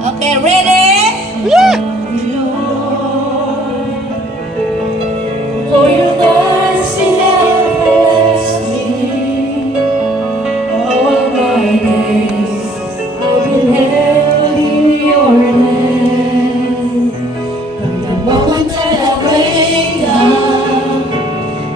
Okay, ready? Yeah! For your mercy never lets me. All my days I've been held in your hand. From the moment that I wake up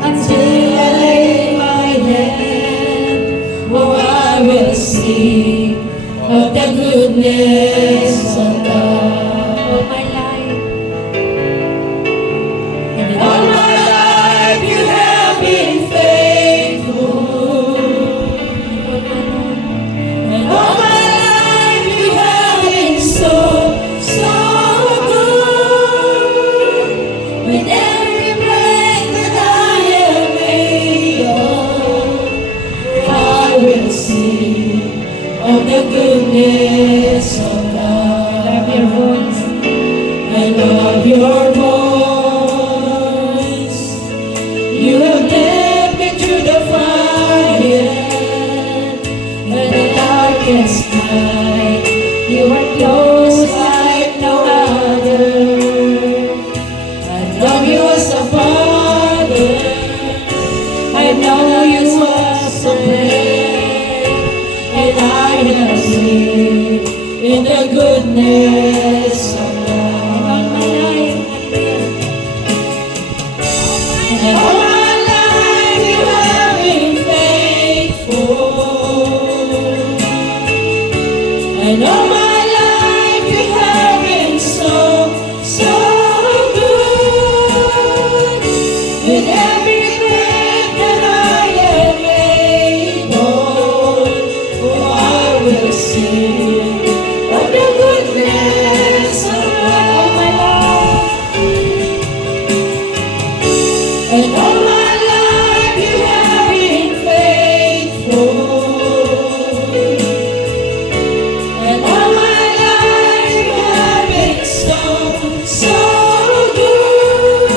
until I lay my head, oh, I will sing of the goodness of God. All my life. And all my life you have been faithful. And all my life you have been so, so good. With every breath that I am able, I will sing of the goodness of God. I love your voice. I love your voice. You have led me through the fire and the darkest night. You are close like no other. I love you as a father. I know you as a friend. And I have seen in the goodness of God. And all my life you have been faithful. And all my life you have been so, so good. With every breath that I am able, oh, I will sing of the goodness of God. My life. And all my life you have been faithful. And all my life you have been so, so good.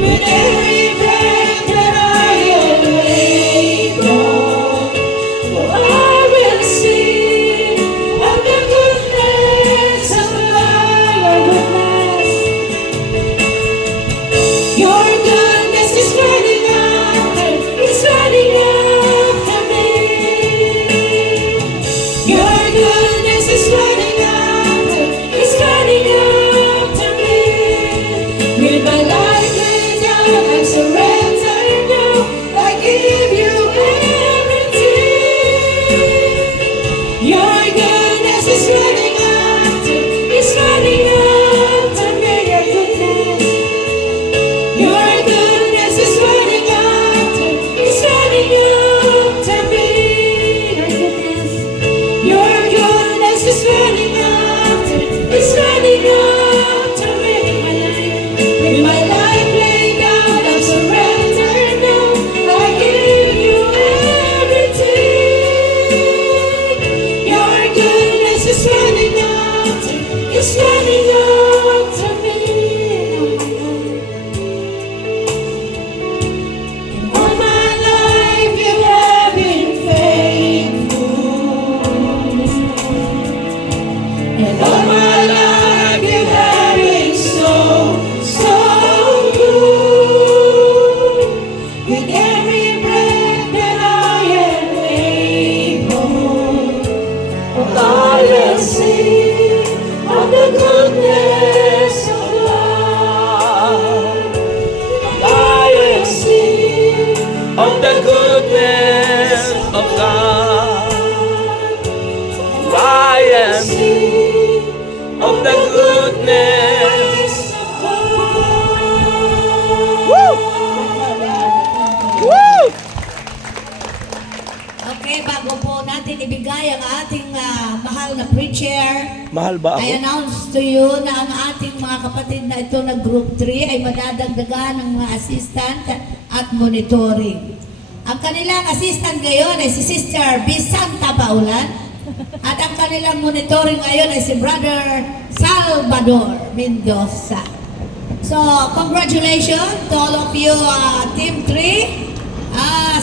With every breath that I am able, oh, I will sing of the goodness of God. Your goodness is running after, it's running after me. Your goodness is running after, it's running after me. With my life laid down, I surrender now. I give you everything. Your goodness is running after, it's running after me. Your goodness is running after, it's running after me. Your goodness is running after, it's running after me. With my life laid down, I surrender now. I give you everything. Your goodness is running after, it's running after me. All my life you have been faithful. And all my life you have been so, so good. With every breath that I am able, oh, I will sing of the goodness of God. I will sing Of the goodness of God, I am of the goodness. Woo! Woo! Okay, bago po natin ibigay ang ating mahal na preacher, Mahal ba I ako? announce to you na ang ating mga kapatid na ito na Group 3 ay madadagdagan ng mga assistant at monitoring. Ang kanilang assistant ngayon ay si Sister Bisanta Baulan at ang kanilang monitoring ngayon ay si Brother Salvador Mendoza. So, congratulations to all of you, Team 3.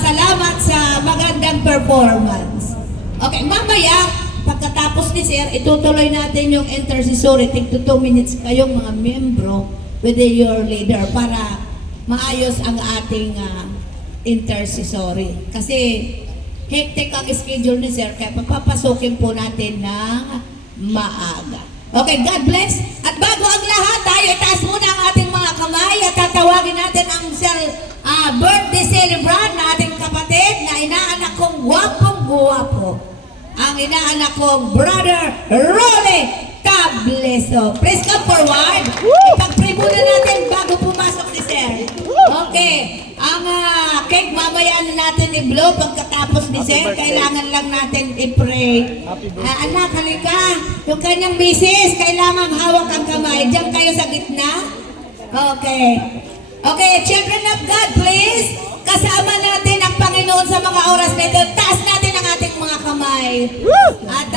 Salamat sa magandang performance. Okay, mamaya, pagkatapos ni Sir, itutuloy natin yung intercessory. Take to 2 minutes kayong mga membro with your leader para maayos ang ating intercessory. Kasi hectic ang schedule ni Sir, kaya papapasukin po natin ng maaga. Okay, God bless. At bago ang lahat, tayo itaas muna ang ating mga kamay at tatawagin natin ang birthday celebrant na ating kapatid na inaanak kong gwapong-gwapo. Ang inaanak kong brother Rolly Tableso. Please come forward. Ipag-pray muna natin bago pumasok si Sir. Okay. Ang cake mamaya na natin i-blow pagkatapos ni Sir. Kailangan lang natin i-pray. Anak, halika. Yung kanyang misis, kailangan hawak ang kamay. Diyan kayo sa gitna. Okay. Okay, children of God, please. Kasama natin ang Panginoon sa mga oras na ito. Taas natin ang ating mga kamay. At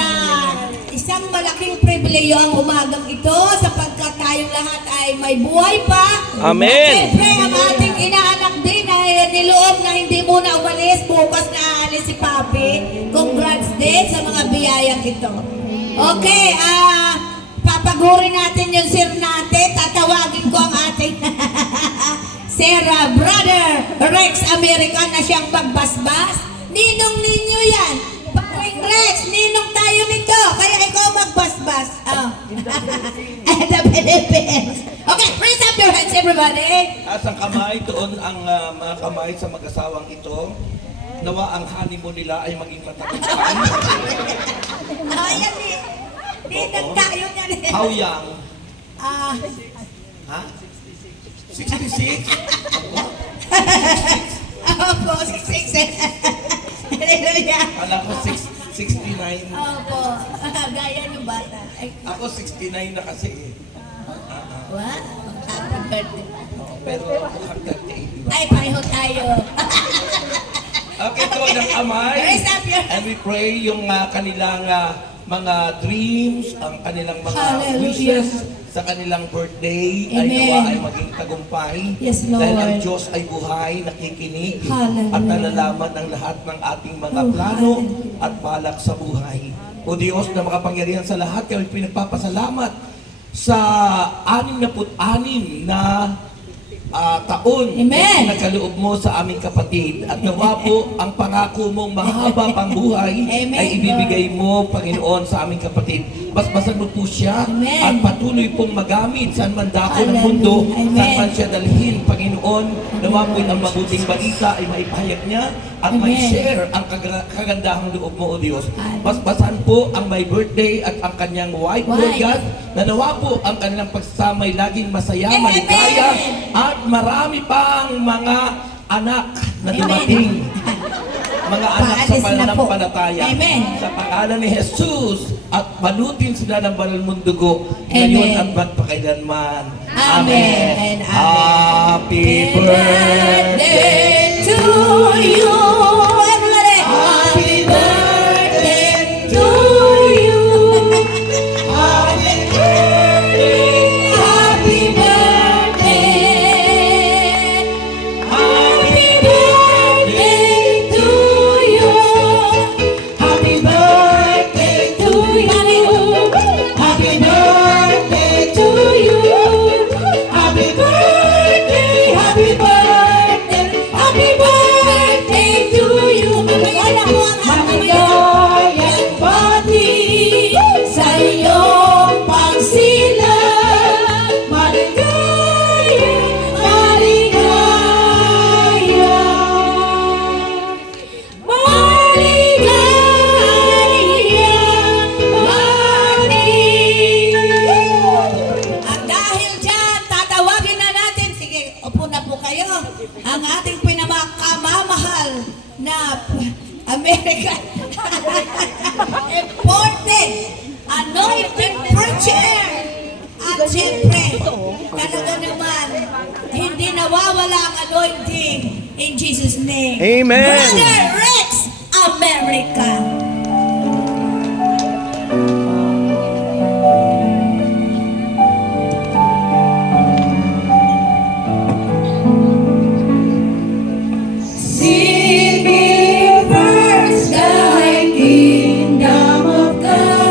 isang malaking pribileyo ang umagang ito sapagkat tayong lahat ay may buhay pa. Amen. At siyempre, ang ating inaanak din ay niloob na hindi muna umalis. Bukas na aalis si Papi. Congrats din sa mga biyayang ito. Okay, papaguri natin yung sir natin. Tatawagin ko ang ating Sarah, brother Rex American na siyang pagbasbas. Ninong ninyo yan. Paring Rex, ninong tayo nito. Kaya ikaw magbasbas. Oh. The Philippines. Okay, raise up your hands everybody. Asang kamay, doon ang mga kamay sa mag-asawang ito. Nawa ang honeymoon nila ay maging matagumpay. Ayan eh. Ninong tayo niyan eh. How young? Ah, Ha? 66? Opo, 66. Hallelujah. Alam ko 69. Opo, gaya ng bata. Ay, Ako 69 na kasi eh. wow, happy birthday. Pero mukhang 38, di ba? Ay, pareho tayo. Okay, to ng kamay. Raise up your And we pray yung kanilang mga dreams, ang kanilang mga Hallelujah. wishes sa kanilang birthday ay Amen. nawa ay maging tagumpay. Yes, Lord. Dahil ang Diyos ay buhay, nakikinig Hallelujah. at nalalaman ng lahat ng ating mga plano at balak sa buhay. O Diyos na makapangyarihan sa lahat, kami pinagpapasalamat sa 66 na taon Amen. na pinagkaloob mo sa aming kapatid. At nawa po ang pangako mong mahaba pang buhay Amen, ay ibibigay mo, Panginoon, sa aming kapatid. Basbasan mo po siya Amen. at patuloy pong magamit saan man dako ng mundo, Hallelujah. saan Amen. man siya dalhin, Panginoon. Nawa po ang mabuting balita ay maipahayag niya at Amen. may share ang kagandahang loob mo, O Diyos. Hallelujah. Basbasan po ang my birthday at ang kanyang wife, Lord Wife. God, na nawa po ang kanilang pagsasamay laging masaya, Amen. maligaya, at marami pang mga anak na dumating. Mga anak sa Paalis na po. pananampalataya. Amen. Sa pangalan ni Jesus at balutin sila ng banal mong dugo Amen. ngayon at magpakailanman. Amen and amen. Happy birthday to you. Everybody. Happy birthday to you. Happy birthday. Happy birthday. Happy birthday to you. Happy birthday to you. Happy birthday to you. Happy birthday, happy birthday, happy birthday to you. Maligayang bati sa iyong pagsilang. Maligayang, maligayang, maligayang bati. At dahil dyan, tatawagin na natin, sige, upo na po kayo, ang ating pinakamamahal na American imported anointed preacher. At siyempre, talaga naman, hindi nawawala ang anointing in Jesus' name. Amen. Brother Rex America. Seek ye first thy kingdom of God.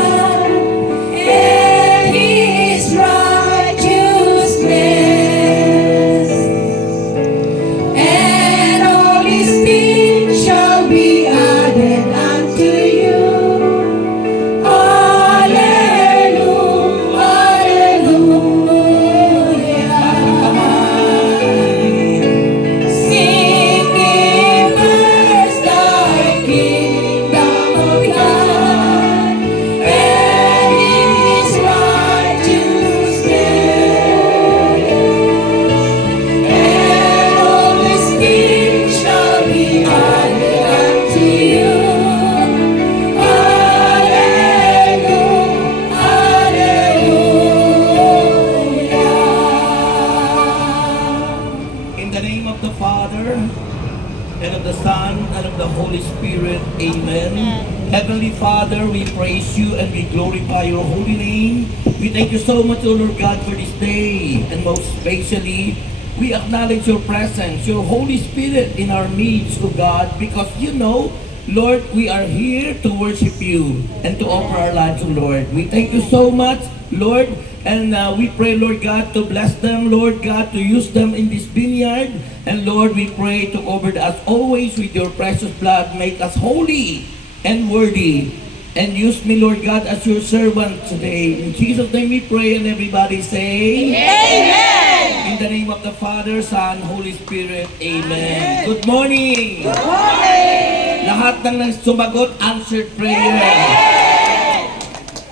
Heavenly Father, we praise you and we glorify your holy name. We thank you so much, O Lord God, for this day. And most especially, we acknowledge your presence, your Holy Spirit in our midst, O God, because you know, Lord, we are here to worship you and to offer our lives, O Lord. We thank you so much, Lord, and we pray, Lord God, to bless them, Lord God, to use them in this vineyard. And Lord, we pray to cover us always with your precious blood. Make us holy and worthy. And use me, Lord God, as your servant today. In Jesus' name we pray, and everybody say, Amen! In the name of the Father, Son, Holy Spirit, Amen. Good morning! Good morning! Lahat ng sumagot, answered prayer.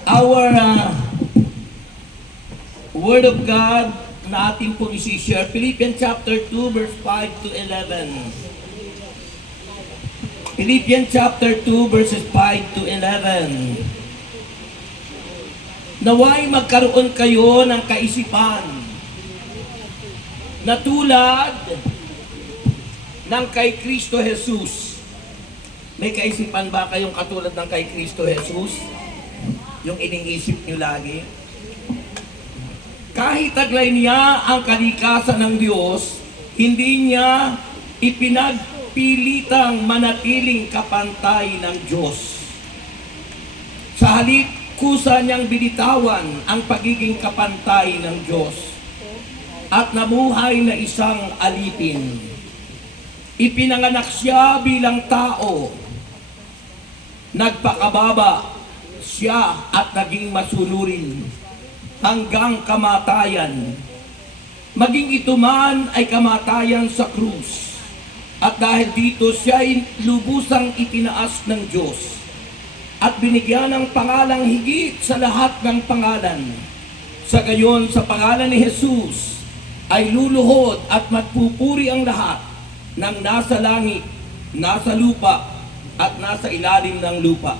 Our Word of God na ating pong isi-share, Philippians chapter 2, verse 5 to 11. Philippians chapter 2 verses 5 to 11. Naway magkaroon kayo ng kaisipan na tulad ng kay Kristo Jesus. May kaisipan ba kayong katulad ng kay Kristo Jesus? Yung iniisip nyo lagi? Kahit taglay niya ang kalikasan ng Diyos, hindi niya pilitang manatiling kapantay ng Diyos. Sa halip, kusa niyang binitawan ang pagiging kapantay ng Diyos at namuhay na isang alipin. Ipinanganak siya bilang tao. Nagpakababa siya at naging masunurin hanggang kamatayan. Maging ito man ay kamatayan sa krus. At dahil dito siya ay lubusang itinaas ng Diyos at binigyan ng pangalang higit sa lahat ng pangalan. Sa gayon, sa pangalan ni Jesus ay luluhod at magpupuri ang lahat ng nasa langit, nasa lupa, at nasa ilalim ng lupa.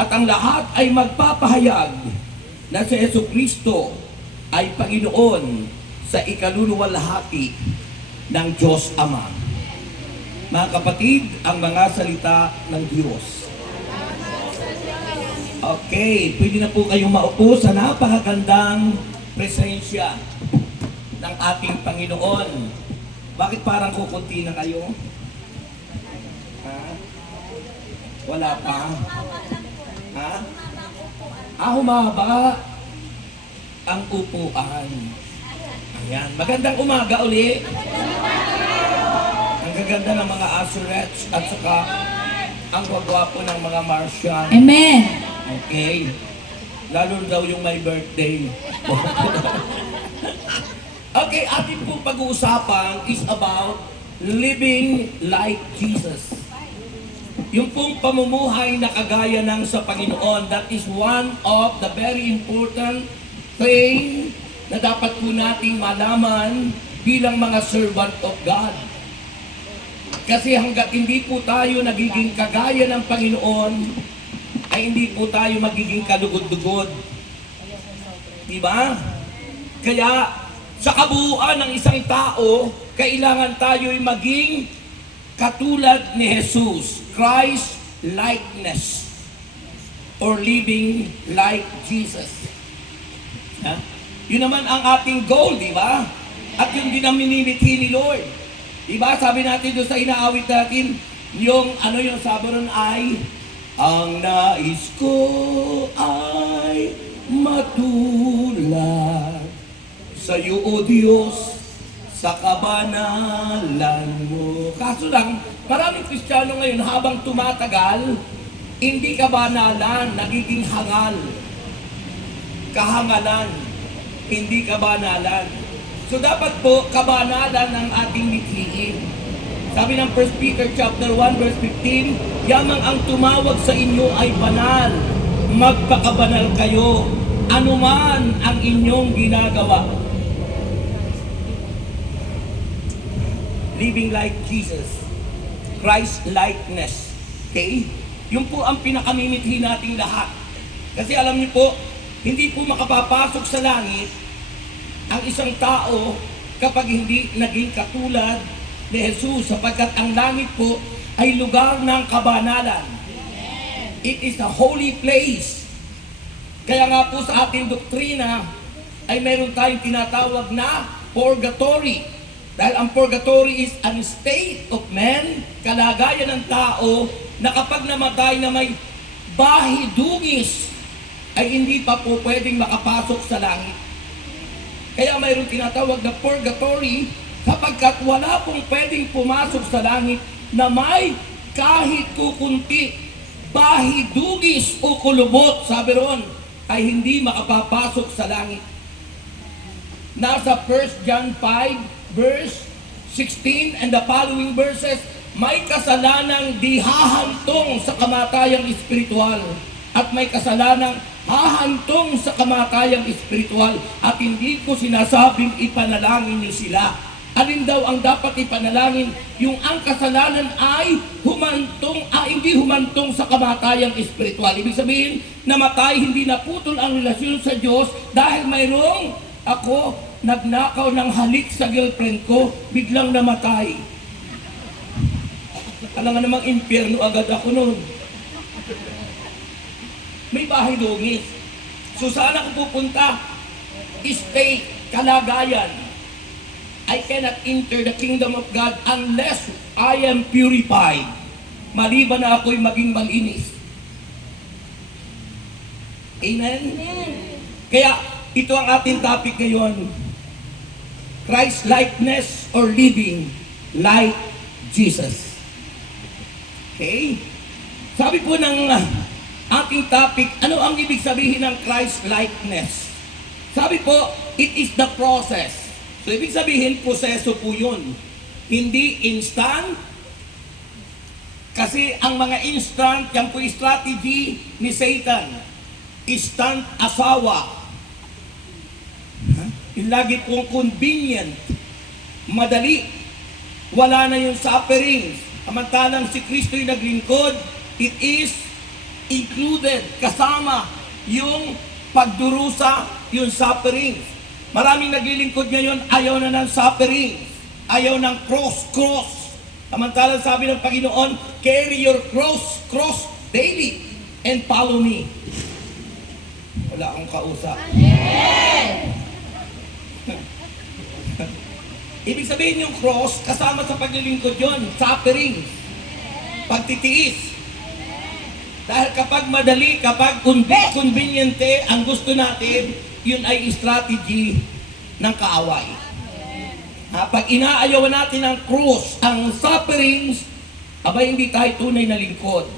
At ang lahat ay magpapahayag na si Jesucristo ay Panginoon sa ikaluluwalhati ng Diyos Ama. Mga kapatid, ang mga salita ng Diyos. Okay, pwede na po kayong maupo sa napakagandang presensya ng ating Panginoon. Bakit parang kukunti na kayo? Ha? Wala pa? Ha? Humaba ang upuan. Ayan, magandang umaga uli. Ang gaganda ng mga Azurets at saka ang gwagwapo ng mga Martian. Amen. Okay. Lalo daw yung may birthday. Okay, ating pong pag-uusapan is about living like Jesus. Yung pong pamumuhay na kagaya ng sa Panginoon, that is one of the very important thing na dapat po nating malaman bilang mga servant of God. Kasi hanggat hindi po tayo nagiging kagaya ng Panginoon, ay hindi po tayo magiging kalugod-dugod. Diba? Kaya sa kabuuan ng isang tao, kailangan tayo'y maging katulad ni Jesus. Christ likeness. Or living like Jesus. Ha? Yun naman ang ating goal, di ba? At yun din ang minimithi ni Lord. Diba? Sabi natin doon sa inaawit natin, yung sabaron ay, ang nais ko ay matulad sa iyo, O Diyos, sa kabanalan mo. Kaso lang, maraming Kristiyano ngayon habang tumatagal, hindi kabanalan, nagiging hangal. Kahangalan, hindi kabanalan. So dapat po, kabanalan ang ating mithiin. Sabi ng 1 Peter chapter 1 verse 15, yamang ang tumawag sa inyo ay banal, magpakabanal kayo, anuman ang inyong ginagawa. Living like Jesus, Christ likeness. Okay? Yun po ang pinakamimithi nating lahat. Kasi alam niyo po, hindi po makapapasok sa langit ang isang tao kapag hindi naging katulad ni Jesus, sapagkat ang langit po ay lugar ng kabanalan. It is a holy place. Kaya nga po sa ating doktrina ay meron tayong tinatawag na purgatory. Dahil ang purgatory is an state of man, kalagayan ng tao na kapag namatay na may bahidugis ay hindi pa po pwedeng makapasok sa langit. Kaya mayroong tinatawag na purgatory sapagkat wala pong pwedeng pumasok sa langit na may kahit kukunti bahidugis o kulubot, sabi roon, ay hindi makapapasok sa langit. Nasa 1 John 5 verse 16 and the following verses, may kasalanang di hahantong sa kamatayang espiritual at may kasalanang hahantong sa kamatayang espiritual at hindi ko sinasabing ipanalangin niyo sila. Alin daw ang dapat ipanalangin? Yung ang kasalanan ay hindi humantong sa kamatayang espiritual. Ibig sabihin, namatay, hindi naputol ang relasyon sa Diyos dahil mayroong ako nagnakaw ng halik sa girlfriend ko, biglang namatay. Alam nga namang impyerno agad ako noon. May bahay dungis. So saan ako pupunta? State, kalagayan. I cannot enter the kingdom of God unless I am purified. Maliban na ako'y maging malinis. Amen? Kaya ito ang ating topic ngayon. Christ-likeness or living like Jesus. Okay? Sabi po ng ating topic, ano ang ibig sabihin ng Christ-likeness? Sabi po, it is the process. So, ibig sabihin, proseso po yun. Hindi instant. Kasi ang mga instant, yan po yung strategy ni Satan. Instant asawa. Yung lagi pong convenient, madali, wala na yung sufferings. Samantalang si Kristo yung naglingkod, it is included, kasama yung pagdurusa, yung sufferings. Maraming naglilingkod ngayon, ayaw na ng sufferings, ayaw ng cross. Samantalang sabi ng Panginoon, carry your cross daily and follow me. Wala akong kausap. Amen! Ibig sabihin yung cross, kasama sa paglilingkod yun, suffering, pagtitiis. Dahil kapag madali, kapag conveniente, ang gusto natin, yun ay strategy ng kaaway. Pag inaayawan natin ang cross, ang sufferings, abay hindi tayo tunay na lingkod.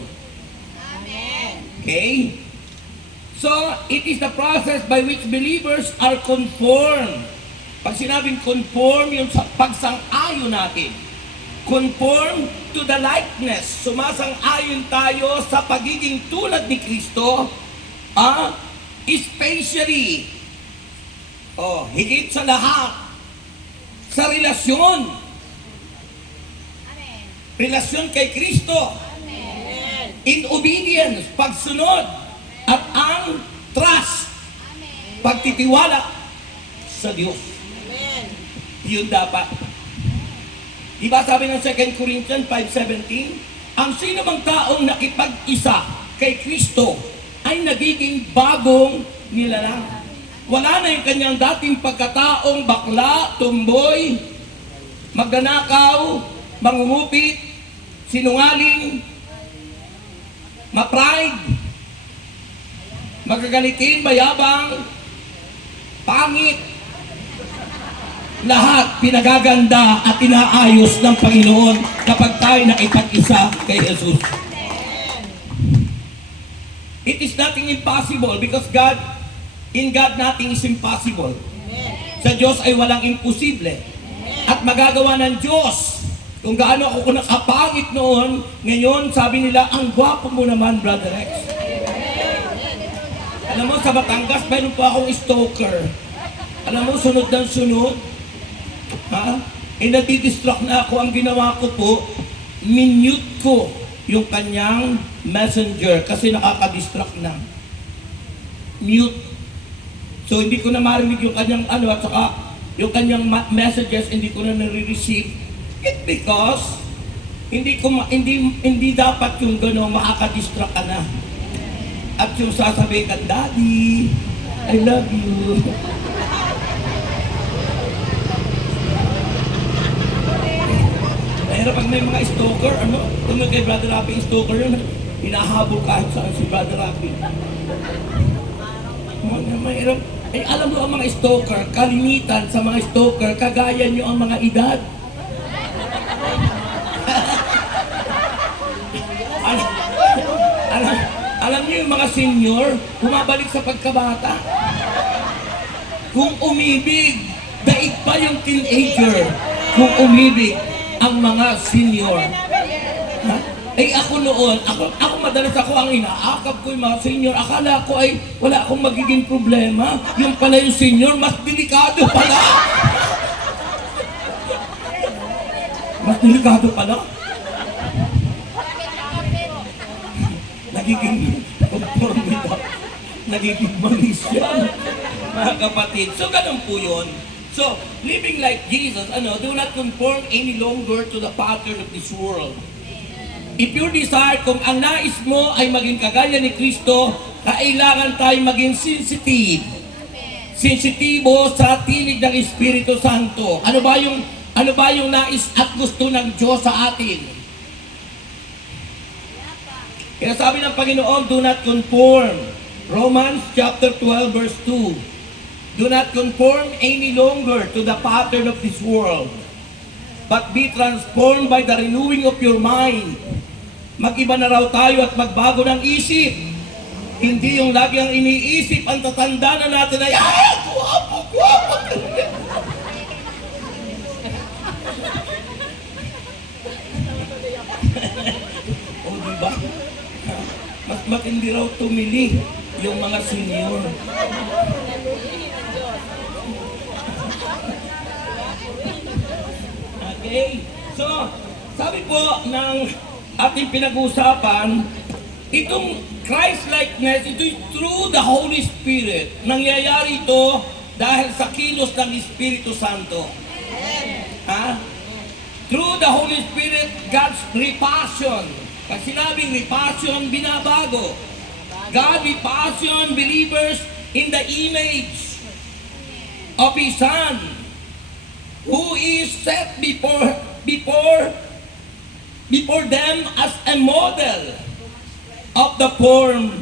Okay? So, it is the process by which believers are conformed. Pag sinabing conform, yung pagsang-ayon natin. Conform to the likeness. Sumasang-ayon tayo sa pagiging tulad ni Kristo, especially, higit sa lahat, sa relasyon. Amen. Relasyon kay Kristo. Amen. In obedience, pagsunod, at ang trust, amen, pagtitiwala sa Diyos. Yun dapat. Diba sabi ng 2 Corinthians 5:17, ang sino mang taong nakipag-isa kay Kristo ay nagiging bagong nilalang. Wala na yung kanyang dating pagkataong bakla, tumboy, magnanakaw, mangungupit, sinungaling, ma-pride, magagalitin, mayabang, pangit. Lahat pinagaganda at inaayos ng Panginoon kapag tayo nakipag-isa kay Jesus. It is nothing impossible because in God nothing is impossible. Sa Diyos ay walang imposible. At magagawa ng Diyos. Kung gaano ako nakapangit noon, ngayon sabi nila, ang gwapo mo naman, Brother Rex. Alam mo, sa Batangas, mayroon pa akong stalker. Alam mo, sunod ng sunod. Nadidistract na ako. Ang ginawa ko po, minute ko yung kanyang messenger kasi nakaka-distract na. Mute. So hindi ko na marinig yung kanyang at saka yung kanyang messages hindi ko na nare-receive. It because hindi dapat yung gano'n makaka-distract ka na. At yung sasabihin ka, Daddy, I love you. Mahirap pag may mga stalker, kung yung kay Brother Rafi yung stalker yun, hinahabol kahit saan si Brother Rafi. Mahirap. Eh, alam mo ang mga stalker, kalimitan sa mga stalker, kagaya nyo ang mga edad. alam niyo yung mga senior, bumabalik sa pagkabata. Kung umibig, daig pa yung teenager. Kung umibig, ang mga senior. Ha? Eh ako noon, ako madalas ako ang inaakap ko yung mga senior. Akala ko ay wala akong magiging problema. Yung pala yung senior, mas delikado pala. Mas delikado pala. Nagiging conformidad. Nagiging malis yan, mga kapatid. So, ganun po yun. So, living like Jesus, do not conform any longer to the pattern of this world. If you desire, kung ang nais mo ay maging kagaya ni Kristo, kailangan tayo maging sensitive. Sensitibo sa tinig ng Espiritu Santo. Ano ba yung nais at gusto ng Diyos sa atin? Kaya sabi ng Panginoon, do not conform. Romans chapter 12 verse 2. Do not conform any longer to the pattern of this world, but be transformed by the renewing of your mind. Mag-iba na raw tayo at magbago ng isip. Hindi yung lagi ang iniisip, ang tatanda na natin ay, guwapo. O diba? Mas matindi raw tumili yung mga senior. Okay? So, sabi po ng ating pinag-uusapan, itong Christ-likeness, ito through the Holy Spirit. Nangyayari ito dahil sa kilos ng Espiritu Santo. Ha? Through the Holy Spirit, God's repassion. Pag sinabing repassion, binabago. God repassion believers in the image of His Son, who is set before them as a model of the form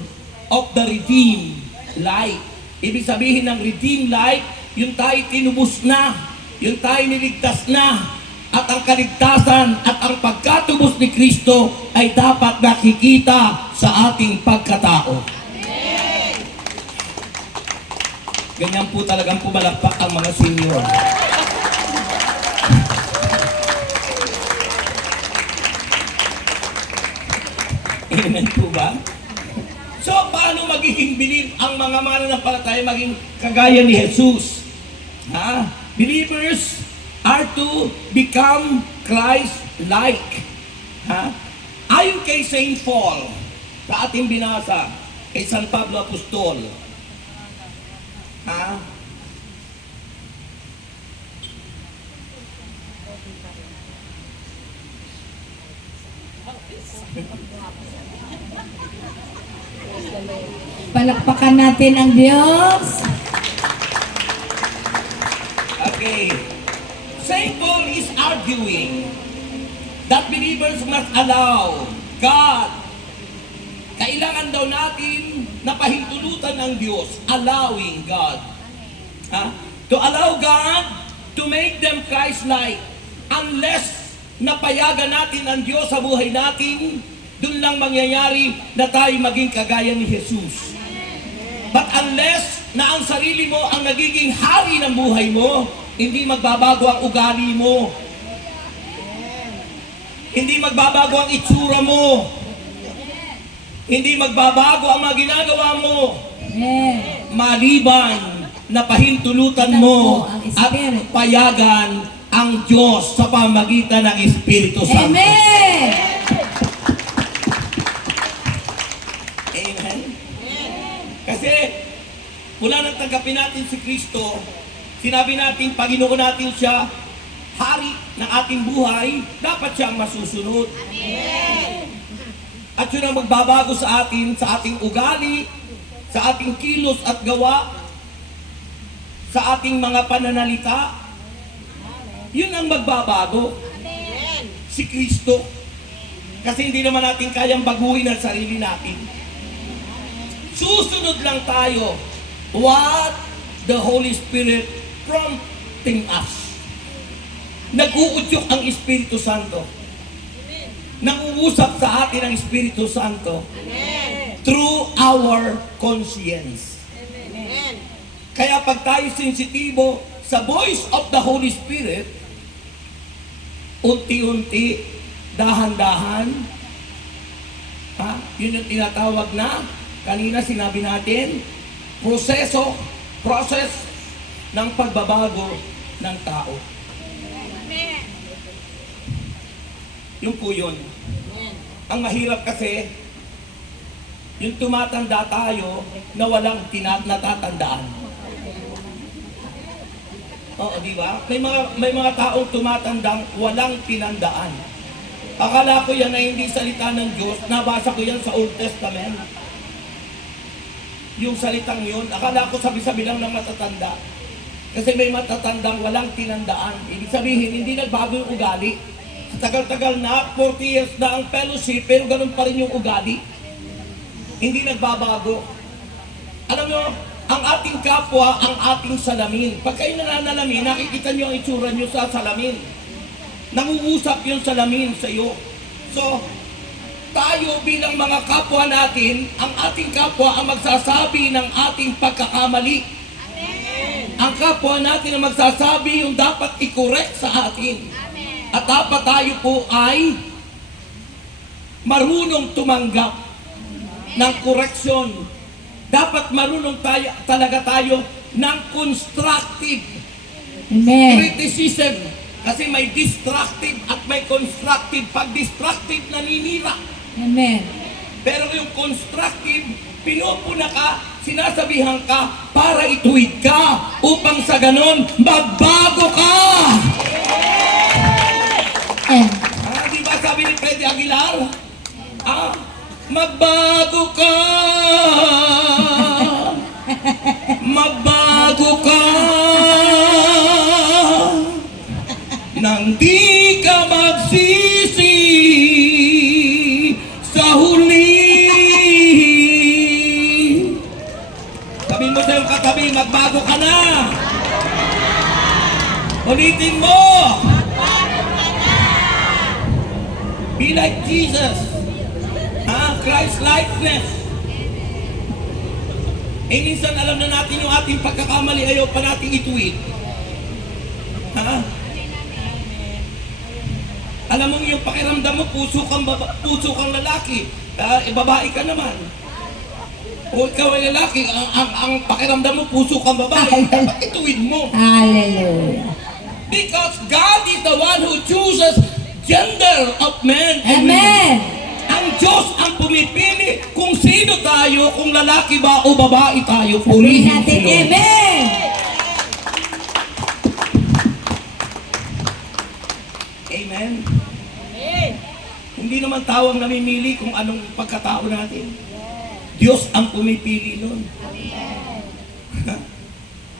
of the redeemed life. Ibig sabihin ng redeemed life, yung tayo tinubos na, yung tayo niligtas na, at ang kaligtasan at ang pagkatubos ni Kristo ay dapat nakikita sa ating pagkatao. Ganyan po talagang pumalakpak ang mga senior. Amen po ba? So, paano magiging believe ang mga mananampalataya maging kagaya ni Jesus? Ha? Believers are to become Christ-like. Ha? Ayon kay Saint Paul, sa ating binasa, kay San Pablo Apostol. Ha? Palakpakan natin ang Diyos. Okay. Saint Paul is arguing that believers must allow God. Kailangan daw natin na pahintulutan ng Diyos, allowing God. Ha? To allow God to make them Christ-like. Unless napayagan natin ang Diyos sa buhay natin, dun lang mangyayari na tayo maging kagaya ni Jesus. But unless na ang sarili mo ang nagiging hari ng buhay mo, hindi magbabago ang ugali mo. Hindi magbabago ang itsura mo. Hindi magbabago ang mga ginagawa mo. Maliban na pahintulutan mo at payagan ang Diyos sa pamagitan ng Espiritu Santo. Amen! Amen? Kasi mula nang tanggapin natin si Kristo, sinabi natin, Panginoon natin siya, hari ng ating buhay, dapat siyang masusunod. Amen. At yun ang magbabago sa atin, sa ating ugali, sa ating kilos at gawa, sa ating mga pananalita. Yun ang magbabago. Si Kristo. Kasi hindi naman natin kayang baguhin ang sarili natin. Susunod lang tayo what the Holy Spirit prompting us. Nag-uudyok ang Espiritu Santo. Nangungusap sa atin ang Espiritu Santo through our conscience. Kaya pag tayo sensitibo sa voice of the Holy Spirit, unti-unti, dahan-dahan, yun yung tinatawag na, kanina sinabi natin, process ng pagbabago ng tao. Yun po yun. Ang mahirap kasi, yung tumatanda tayo na walang natatandaan. Oo, di ba? May mga taong tumatandang walang tinandaan. Akala ko yan ay hindi salita ng Diyos. Nabasa ko yan sa Old Testament. Yung salitang yun, akala ko sabi-sabi lang ng matatanda. Kasi may matatandang walang tinandaan. Ibig sabihin, hindi nagbago yung ugali. Tagal-tagal na, 40 years na ang fellowship, pero ganun pa rin yung ugali. Hindi nagbabago. Alam mo, ang ating kapwa, ang ating salamin. Pag kayo nananalamin, nakikita nyo ang itsura nyo sa salamin. Nangungusap yung salamin sa iyo. So, tayo bilang mga kapwa natin, ang ating kapwa ang magsasabi ng ating pagkakamali. Ang kapwa natin ang magsasabi yung dapat i-correct sa atin. At dapat tayo po ay marunong tumanggap ng correction. Dapat marunong talaga tayo ng constructive criticism. Kasi may destructive at may constructive. Pag destructive, naninira. Amen. Pero yung constructive, pinupuna ka, sinasabihan ka para ituwid ka upang sa ganon, magbago ka! Di ba sabi ni Freddy Aguilar? Magbago ka! Magbago ka! Nang di ka magsisi sa huli. Sabihin mo sa iyong katabi, magbago ka na! Ulitin mo! Be like Jesus. Christ-likeness. Minsan alam na natin yung ating pagkakamali, ayaw pa natin ituwid. Alam mo yung pakiramdam mo, puso kang lalaki. Babae ka naman. O ikaw ay lalaki, ang pakiramdam mo, puso kang babae. Dapat ituwid mo. Hallelujah. Because God is the one who chooses gender of men and women. Amen. Ang Diyos ang pumipili kung sino tayo, kung lalaki ba o babae tayo. Sabihin Purihin natin, si Lord. Amen. Amen. Hindi naman tao ang namimili kung anong pagkatao natin. Diyos ang pumipili nun.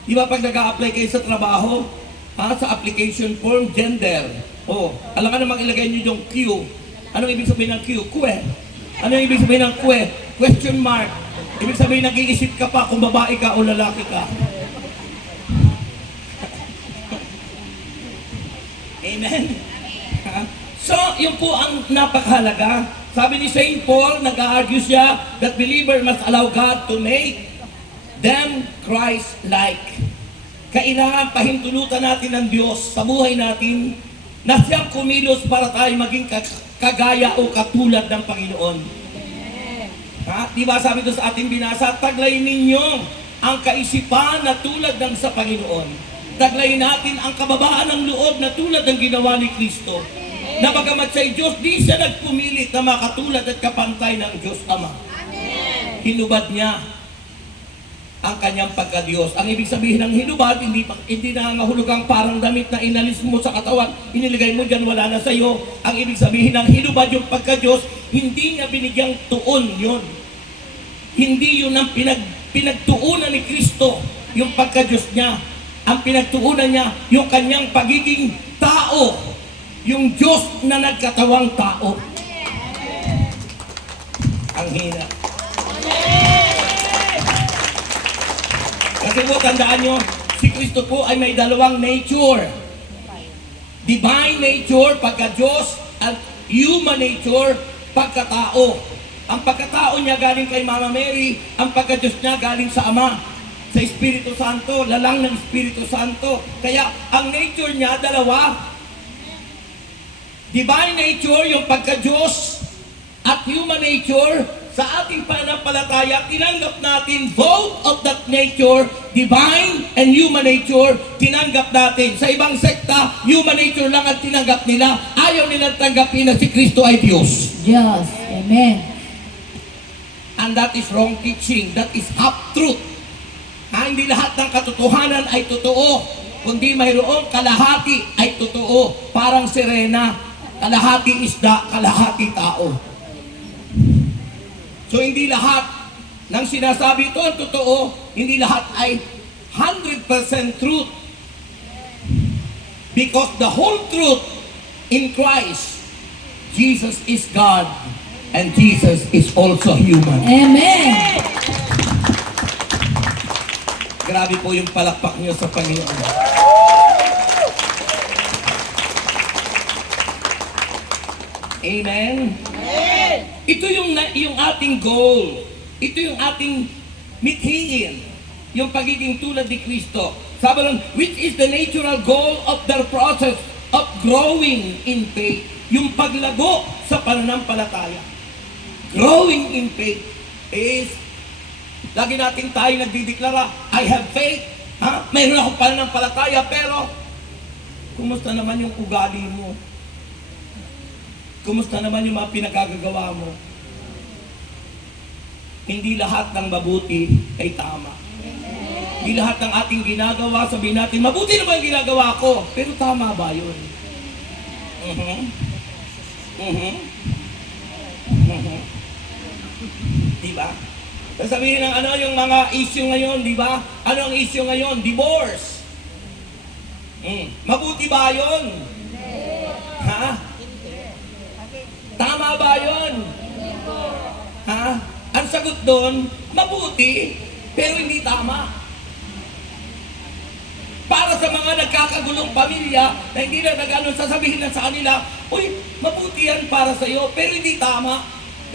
Di ba pag nag-a-apply kayo sa trabaho, sa application form, gender. Alam ka namang ilagay nyo yung Q. Anong ibig sabihin ng Q? Que. Ano yung ibig sabihin ng que? Question mark. Ibig sabihin, nag-iisip ka pa kung babae ka o lalaki ka. Amen? So, yun po ang napakahalaga. Sabi ni St. Paul, nag-argue siya that believer must allow God to make them Christ-like. Kailangan pahintulutan natin ng Diyos sa buhay natin na siyang kumilos para tayo maging kagaya o katulad ng Panginoon. Di ba sabi doon sa ating binasa, taglayin ninyo ang kaisipan na tulad ng sa Panginoon. Taglayin natin ang kababaan ng loob na tulad ng ginawa ni Kristo. Na bagamat siya'y Diyos, di siya nagpumilit na makatulad at kapantay ng Diyos Ama. Hinubad niya ang kanyang pagka-Diyos. Ang ibig sabihin ng hinubad, hindi nangangahulog ang parang damit na inalis mo sa katawan, iniligay mo dyan, wala na sa iyo. Ang ibig sabihin ng hinubad, yung pagka-Diyos, hindi niya binigyang tuon yun. Hindi yun ang pinagtuunan ni Kristo, yung pagka-Diyos niya. Ang pinagtuunan niya, yung kanyang pagiging tao, yung Diyos na nagkatawang tao. Ang hina. Kasi po, tandaan nyo, si Kristo po ay may dalawang nature. Divine nature, pagka-Diyos, at human nature, pagkatao. Ang pagkatao niya galing kay Mama Mary, ang pagka-Diyos niya galing sa Ama, sa Espiritu Santo, lalang ng Espiritu Santo. Kaya, ang nature niya, dalawa. Divine nature, yung pagka-Diyos, at human nature, sa ating pananampalataya, tinanggap natin both of that nature, divine and human nature, tinanggap natin. Sa ibang sekta, human nature lang ang tinanggap nila. Ayaw nilang tanggapin na si Kristo ay Diyos. Diyos. Amen. And that is wrong teaching. That is half-truth. Hindi lahat ng katotohanan ay totoo, kundi mayroong kalahati ay totoo. Parang sirena, kalahati isda, kalahati tao. So hindi lahat ng sinasabi ito ang totoo, hindi lahat ay 100% truth. Because the whole truth in Christ, Jesus is God and Jesus is also human. Amen. Grabe po yung palakpak niyo sa Panginoon. Amen? Ito yung ating goal. Ito yung ating mithiin. Yung pagiging tulad ni Kristo. Sabi lang, which is the natural goal of the process of growing in faith. Yung paglago sa pananampalataya. Growing in faith is, lagi natin tayo nagdideklara, I have faith. Mayroon akong pananampalataya, pero kumusta naman yung ugali mo? Kumusta naman yung mga pinagagagawa mo? Hindi lahat ng mabuti ay tama. Hindi lahat ng ating ginagawa, sabihin natin, mabuti naman yung ginagawa ko. Pero tama ba yun? Diba? Sabihin ng yung mga issue ngayon, diba? Ano ang issue ngayon? Divorce. Mabuti ba yun? Tama ba yun? Ang sagot doon, mabuti, pero hindi tama. Para sa mga nagkakagulong pamilya na hindi na nag-ano, sasabihin na sa kanila, uy, mabuti yan para sa iyo, pero hindi tama.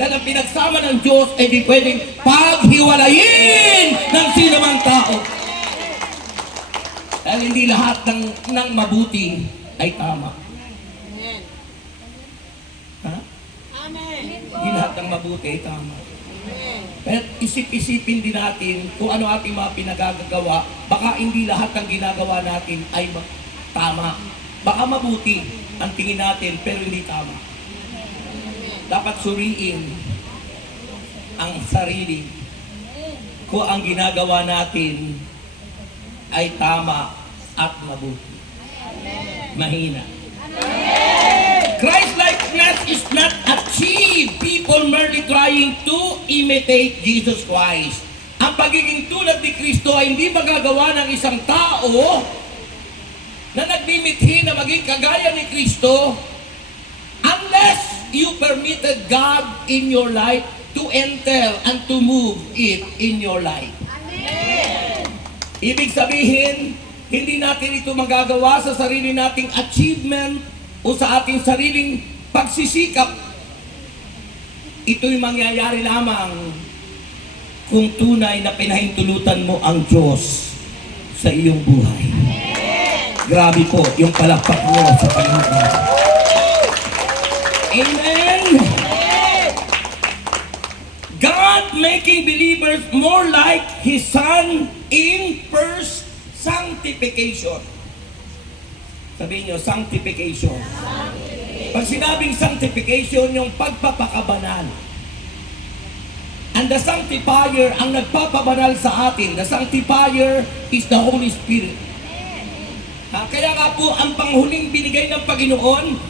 Dahil ang pinagsama ng Diyos ay di pwedeng paghiwalayin ng sino mang tao. Dahil hindi lahat ng mabuti ay tama. Hindi lahat ng mabuti ay tama. Pero isip-isipin din natin kung ano ating mga pinagagagawa. Baka hindi lahat ng ginagawa natin ay tama. Baka mabuti ang tingin natin pero hindi tama. Dapat suriin ang sarili kung ang ginagawa natin ay tama at mabuti. Mahina. Christ-likeness is not achieved. People merely trying to imitate Jesus Christ. Ang pagiging tulad ni Kristo ay hindi magagawa ng isang tao na nagmimithi na maging kagaya ni Kristo unless you permitted God in your life to enter and to move it in your life. Ibig sabihin, hindi natin ito magagawa sa sarili nating achievement o sa ating sariling pagsisikap. Ito'y mangyayari lamang kung tunay na pinahintulutan mo ang Diyos sa iyong buhay. Grabe po yung palakpak mo sa Panginoon. Amen! God making believers more like His Son in first sanctification. Sabihin nyo, sanctification. Pag sinabing sanctification, yung pagpapakabanal. And the sanctifier ang nagpapabanal sa atin. The sanctifier is the Holy Spirit. Kaya nga po, ang panghuling binigay ng Panginoon,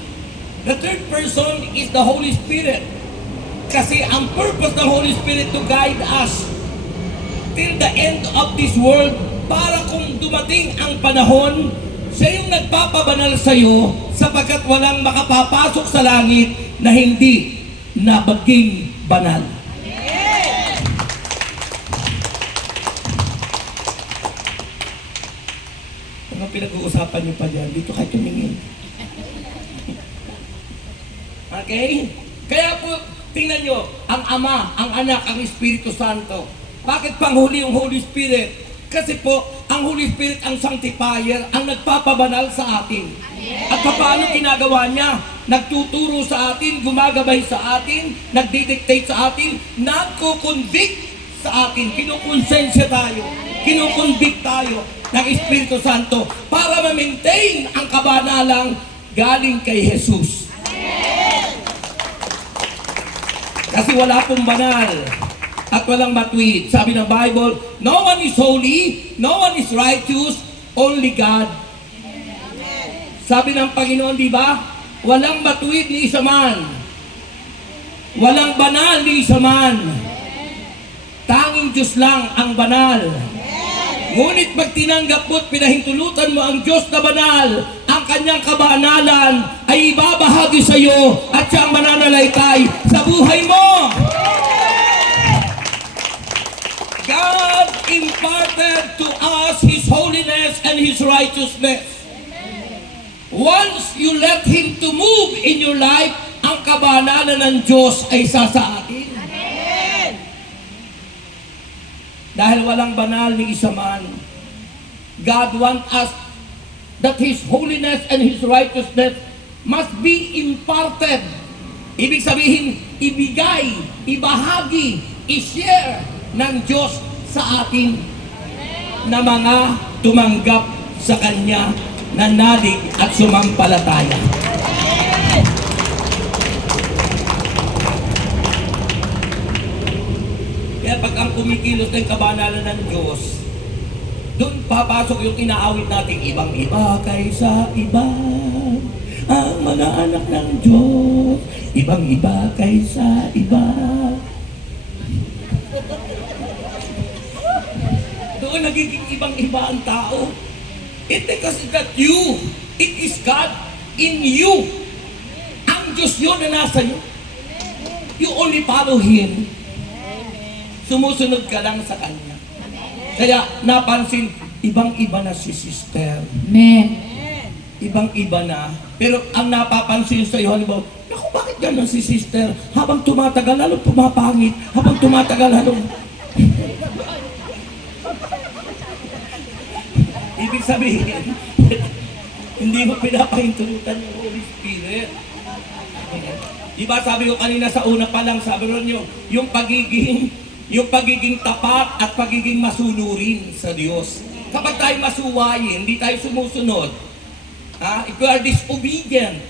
the third person is the Holy Spirit. Kasi ang purpose ng Holy Spirit to guide us till the end of this world, para kung dumating ang panahon, siya yung nagpapabanal sa iyo sapagkat walang makapapasok sa langit na hindi na maging banal. Ano pinag-uusapan niyo pa dyan? Dito kayo tumingin. Okay? Kaya po, tingnan nyo, ang Ama, ang Anak, ang Espiritu Santo. Bakit panghuli yung Holy Spirit? Kasi po, ang Holy Spirit ang sanctifier, ang nagpapabanal sa atin. At paano ginagawa niya? Nagtuturo sa atin, gumagabay sa atin, nagdidictate sa atin, nagko-convict sa atin, kinukonsensya tayo, kinukonvict tayo ng Espiritu Santo para ma-maintain ang kabanalang galing kay Jesus. Kasi wala pong banal at walang matuwid. Sabi ng Bible, no one is holy, no one is righteous, only God. Sabi ng Panginoon, di ba? Walang matuwid ni isa man. Walang banal ni isa man. Tanging Diyos lang ang banal. Ngunit pag tinanggap mo't pinahintulutan mo ang Diyos na banal, ang kanyang kabanalan ay ibabahagi sa iyo at siya ang mananalaytay sa buhay mo. God imparted to us His holiness and His righteousness. Once you let Him to move in your life, ang kabanalan ng Diyos ay sa atin. Dahil walang banal ni isa man, God wants us that His holiness and His righteousness must be imparted. Ibig sabihin, ibigay, ibahagi, i-share ng Diyos sa atin na mga tumanggap sa Kanya na nadig at sumampalataya. Kaya pag ang kumikilos ng kabanalan ng Diyos, doon papasok yung inaawit natin, ibang-iba kaysa iba, ang mga anak ng Diyos, ibang-iba kaysa iba. Doon nagiging ibang-iba ang tao. It because that you, it is God in you. Ang Diyos yun na nasa iyo. You only follow Him. Sumusunod ka lang sa Kanya. Kaya napansin, ibang-iba na si sister. Amen. Ibang-iba na. Pero ang napapansin sa iyo, halimbawa, naku, bakit gano'n si sister? Habang tumatagal, lalo pumapangit. Habang tumatagal, lalo... Ibig sabihin, hindi mo pinapahintulutan yung Holy Spirit. Diba sabi ko kanina sa una pa lang, sabi ko nyo, yung pagiging tapat at pagiging masunurin sa Diyos. Kapag tayo masuwayin, hindi tayo sumusunod. If we are disobedient,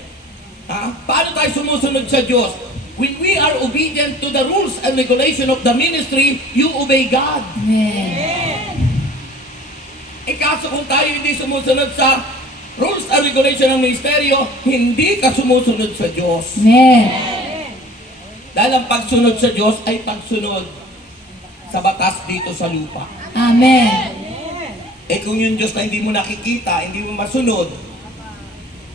paano tayo sumusunod sa Diyos? When we are obedient to the rules and regulation of the ministry, you obey God. Amen. Kaso kung tayo hindi sumusunod sa rules and regulation ng ministeryo, hindi ka sumusunod sa Diyos. Amen. Dahil ang pagsunod sa Diyos ay pagsunod sa batas dito sa lupa. Amen. Kung yung Diyos na hindi mo nakikita, hindi mo masunod,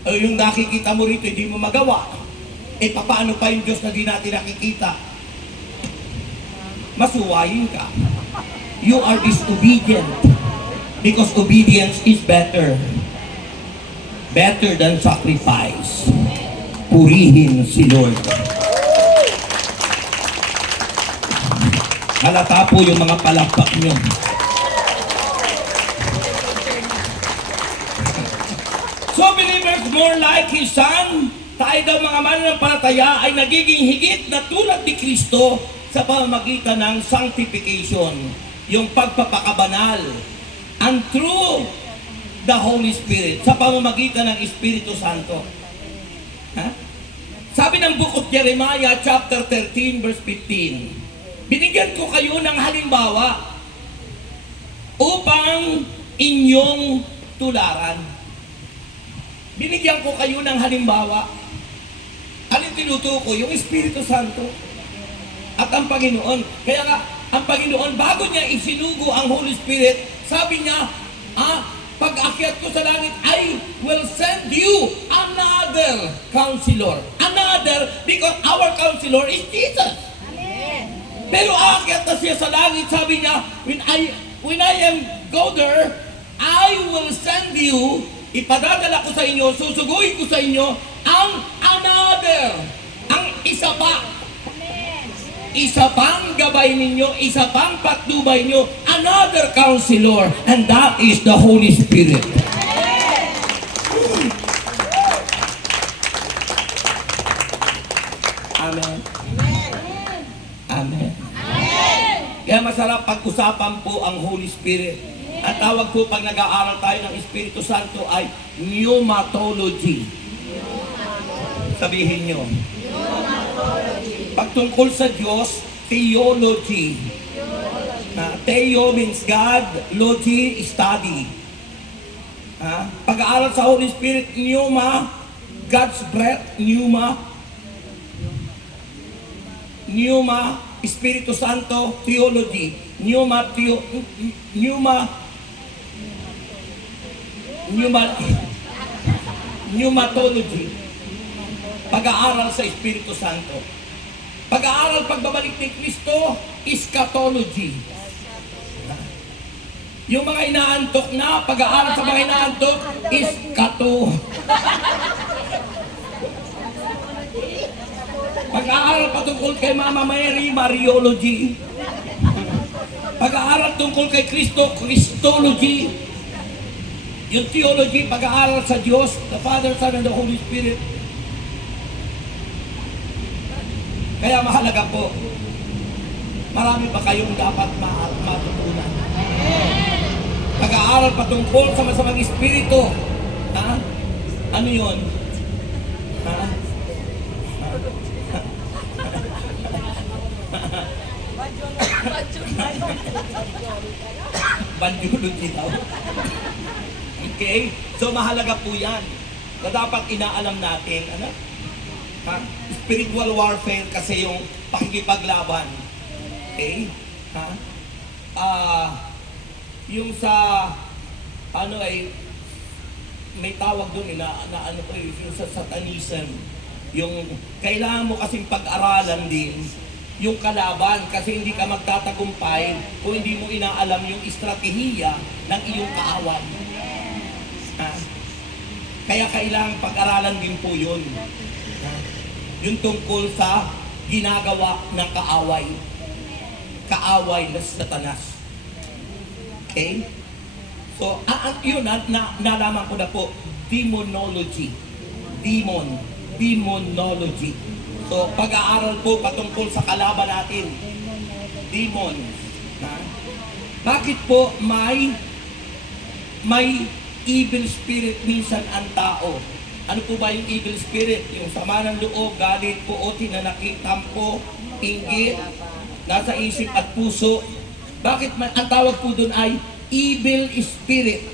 o yung nakikita mo rito, hindi mo magawa, paano pa yung Diyos na di natin nakikita? Masuwayin ka. You are disobedient. Because obedience is better. Better than sacrifice. Purihin si Lord. Halata po yung mga palakpak nyo. So believers, more like His Son, tayo daw mga mananampalataya ay nagiging higit na tulad ni Kristo sa pamamagitan ng sanctification, yung pagpapakabanal. And through the Holy Spirit, sa pamamagitan ng Espiritu Santo. Sabi ng Book of Jeremiah, chapter 13, verse 15, Binigyan ko kayo ng halimbawa upang inyong tularan. Binigyan ko kayo ng halimbawa. Alin tinutukoy? Yung Espiritu Santo at ang Panginoon. Kaya nga, ang Panginoon, bago niya isinugo ang Holy Spirit, sabi niya, pag-akyat ko sa langit, I will send you another counselor. Another, because our counselor is Jesus. Pero aakyat na siya sa langit, sabi niya, when I am go there, I will send you, ipadadala ko sa inyo, susuguin ko sa inyo, ang another, ang isa pa. Isa pang gabay ninyo, isa pang patnubay nyo, another counselor, and that is the Holy Spirit. Amen. Amen. Kaya masarap pag-usapan po ang Holy Spirit. Ang tawag po pag nag-aaral tayo ng Espiritu Santo ay pneumatology. Sabihin nyo. Pagtungkol sa Diyos, theology. Theo means God, logy, study. Pag-aaral sa Holy Spirit, pneuma, God's breath, pneuma, Espiritu Santo, theology, pneumatology. Pag-aaral sa Espiritu Santo. Pag-aaral pagbabalik ni Kristo, eschatology. Yung mga inaantok na, pag-aaral sa mga inaantok, eskato. Pag-aaral patungkol kay Mama Mary, Mariology. Pag-aaral tungkol kay Kristo, Christology. Yung theology, pag-aaral sa Diyos, the Father, Son, and the Holy Spirit. Kaya mahalaga po, marami pa kayong dapat matutunan. Pag-aaral patungkol sa masamang espiritu. Ano yun? Bandiology daw. Okay? So mahalaga po yan na dapat inaalam natin. Spiritual warfare kasi yung pakikipaglaban. Okay? Yung sa may tawag doon yung sa satanism. Yung kailangan mo kasing pag-aralan din yung kalaban kasi hindi ka magtatagumpay kung hindi mo inaalam yung estratehiya ng iyong kaaway. Kaya kailangan pag-aralan din po yun. Yung tungkol sa ginagawa ng kaaway. Kaaway na Satanas. Okay? So, yun, nalaman ko na po, demonology. Demonology. So, pag-aaral po patungkol sa kalaban natin. Demon. Bakit po may evil spirit minsan ang tao? Ano po ba yung evil spirit? Yung sama ng loob, galit, puot, hinanakit, tampo, inggit, nasa isip at puso. Bakit ang tawag po doon ay evil spirit?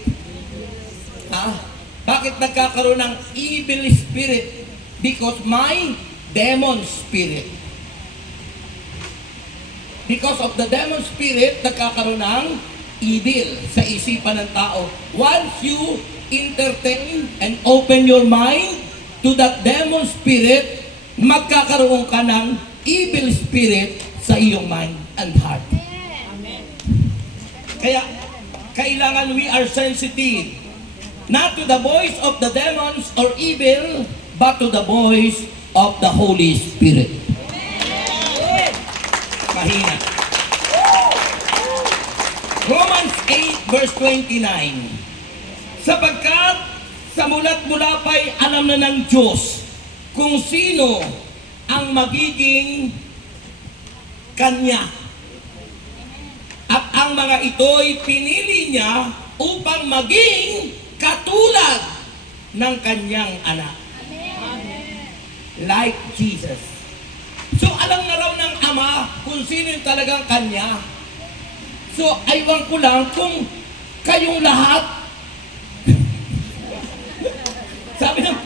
Bakit nagkakaroon ng evil spirit? Because my demon spirit. Because of the demon spirit, nagkakaroon ng evil sa isipan ng tao. Once you entertain and open your mind to that demon spirit, magkakaroon ka ng evil spirit sa iyong mind and heart. Kaya, kailangan we are sensitive not to the voice of the demons or evil, but to the voice of the Holy Spirit. Mahina. Romans 8 verse 29. Sapagkat sa mula't mula pa'y alam na ng Diyos kung sino ang magiging Kanya. At ang mga ito'y pinili niya upang maging katulad ng Kanyang anak. Like Jesus. So alam na raw ng Ama Ama kung sino yung talagang Kanya. So, aywan ko lang kung kayong lahat, sabi ng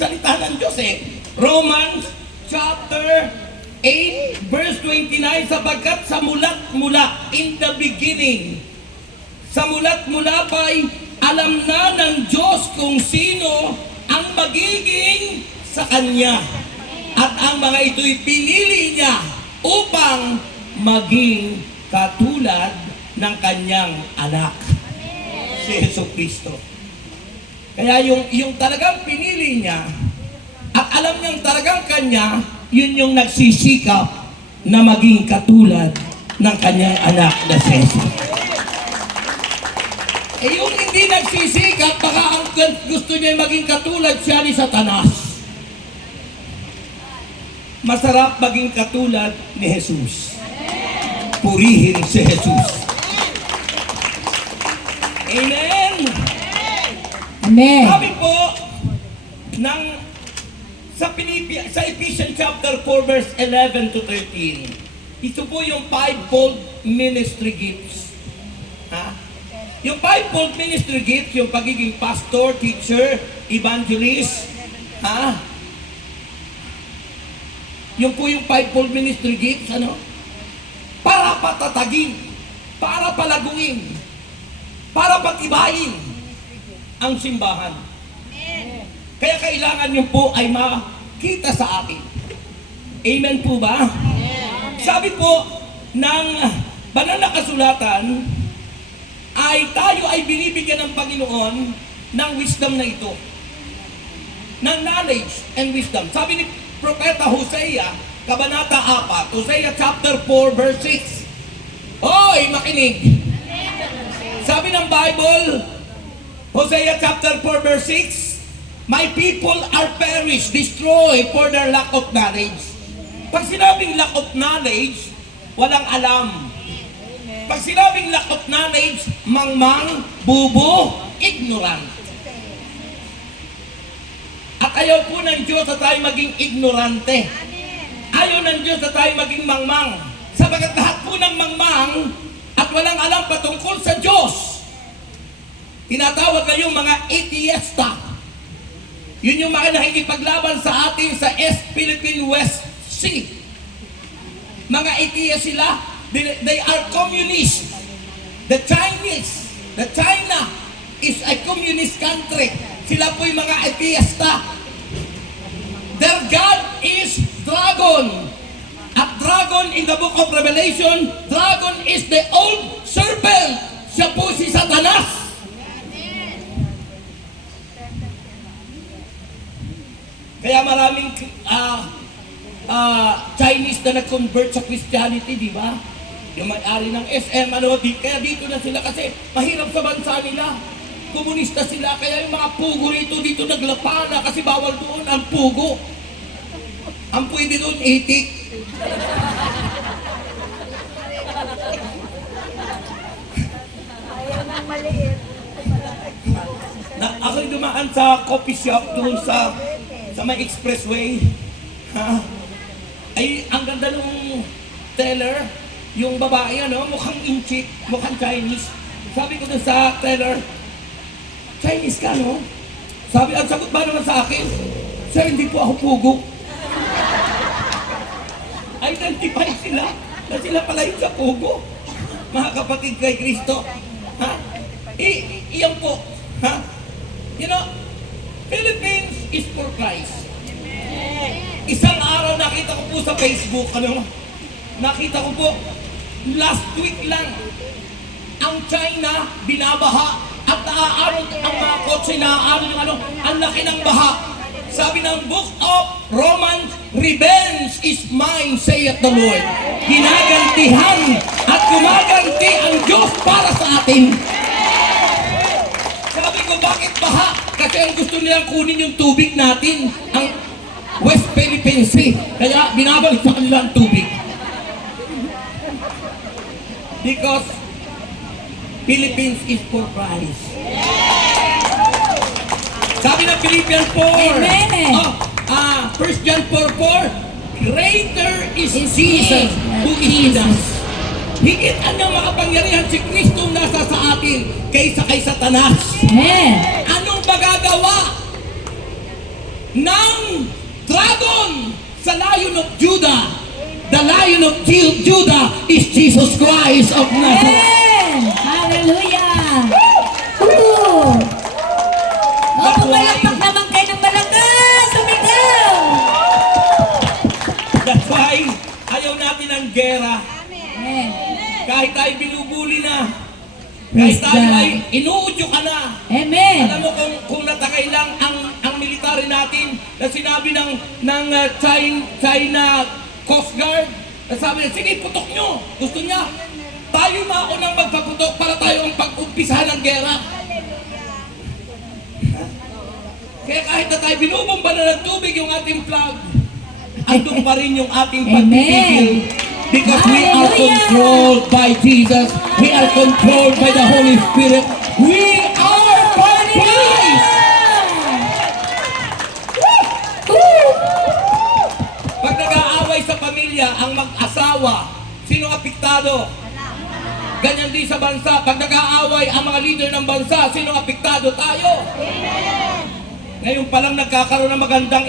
salita ng Diyos Romans chapter 8 verse 29, sapagkat sa mulat-mula, in the beginning, sa mulat-mula pa'y alam na ng Diyos kung sino ang magiging sa Kanya. At ang mga ito'y pinili niya upang maging katulad ng Kanyang anak, si Jesucristo. Kaya yung talagang pinili niya at alam niyang talagang Kanya, yun yung nagsisikap na maging katulad ng Kanyang anak na si Jesus. Yung hindi nagsisikap, baka ang gusto niya maging katulad siya ni Satanas. Masarap maging katulad ni Jesus. Purihin si Jesus. Amen! Amen. Sabi po sa Ephesians chapter 4 verse 11 to 13, ito po yung fivefold ministry gifts. Yung fivefold ministry gifts, yung pagiging pastor, teacher, evangelist, yung po yung fivefold ministry gifts, para patatagin, para palaguin, para patibayin ang simbahan. Kaya kailangan nyo po ay makita sa akin. Amen po ba? Sabi po ng banal na kasulatan, ay tayo ay binibigyan ng Panginoon ng wisdom na ito. Ng knowledge and wisdom. Sabi ni Propeta Hosea, Kabanata 4, Hosea chapter 4 verse 6. Hoy, makinig! Sabi ng Bible, Hosea chapter 4 verse 6, my people are perished, destroyed for their lack of knowledge. Pag sinabing lack of knowledge, walang alam. Pag sinabing lack of knowledge, mangmang, bubo, ignorant. At ayaw po ng Diyos na tayo maging ignorante. Ayaw ng Diyos na tayo maging mangmang. Sabagat lahat po ng mangmang at walang alam patungkol sa Diyos, tinatawag na yung mga atheista. Yun yung mga nakikipaglaban sa atin sa East Philippine West Sea. Mga atheist sila. They are communist. The China is a communist country. Sila po yung mga atheista. Their God is dragon. At dragon in the book of Revelation, dragon is the old serpent. Siya po si Satanas. Kaya maraming Chinese na nag-convert sa Christianity, di ba? Yung may-ari ng SM, kaya dito na sila kasi mahirap sa bansa nila. Komunista sila, kaya yung mga pugo rito dito naglapana kasi bawal doon ang pugo. Ang pwede doon, itik. Ako'y dumaan sa coffee shop doon sa may expressway. Ay, ang ganda nung teller, yung babae, mukhang inchik, mukhang Chinese. Sabi ko dun sa teller, Chinese ka, no? Sabi, ang sagot ba naman sa akin? Sir, hindi po ako pugo. Identify sila na sila pala yung sa pugo. Mga kapatid kay Kristo. Iyan po. You know, Philippines is for Christ. Isang araw nakita ko po sa Facebook, nakita ko po, last week lang, ang China binabaha at naaaron ang mga kotse, naaaron yung ang laki ng baha. Sabi ng Book of Romans, revenge is mine, saith the Lord. Ginagantihan at gumaganti ang Diyos para sa atin. Sabi ko, bakit baha? Kasi ang gusto nilang kunin yung tubig natin, ang West Philippine Sea. Kaya binabalik sa kanila ang tubig. Because Philippines is for Christ. Sabi ng Philippians 4. Amen. 1 John 4:4. greater is Is Jesus He, who is in us. Higit anyang makapangyarihan si Kristo nasa sa atin kaysa kay Satanas. Amen. Anong magagawa ng dragon sa Lion of Judah? The Lion of Judah is Jesus Christ of Nazareth. Amen. Hallelujah. Woo. O, pumalakpak naman kayo ng malakas. Sumigaw. That's why ayaw natin ng gera. Amen. Kahit tayo binubuli na, kahit Praise tayo God. ay inuudyo ka na. Amen. Alam mo kung natakay lang ang military natin na sinabi ng China Coast Guard, sabi niya, sige, putok nyo. Gusto niya, tayo maunang magpaputok para tayo ang pag-umpisahan ng gera. Kaya kahit na tayo binubomba na ng tubig yung ating flag, andun pa rin yung ating pagpipigil. Because we are Hallelujah. controlled by Jesus. We are controlled by the Holy Spirit. We are for Christ. Pag nag-aaway sa pamilya, ang mag-asawa, sino apektado? Ganyan din sa bansa. Pag nag-aaway ang mga leader ng bansa, sino apektado? Tayo. Ngayon pa lang nagkakaroon ng magandang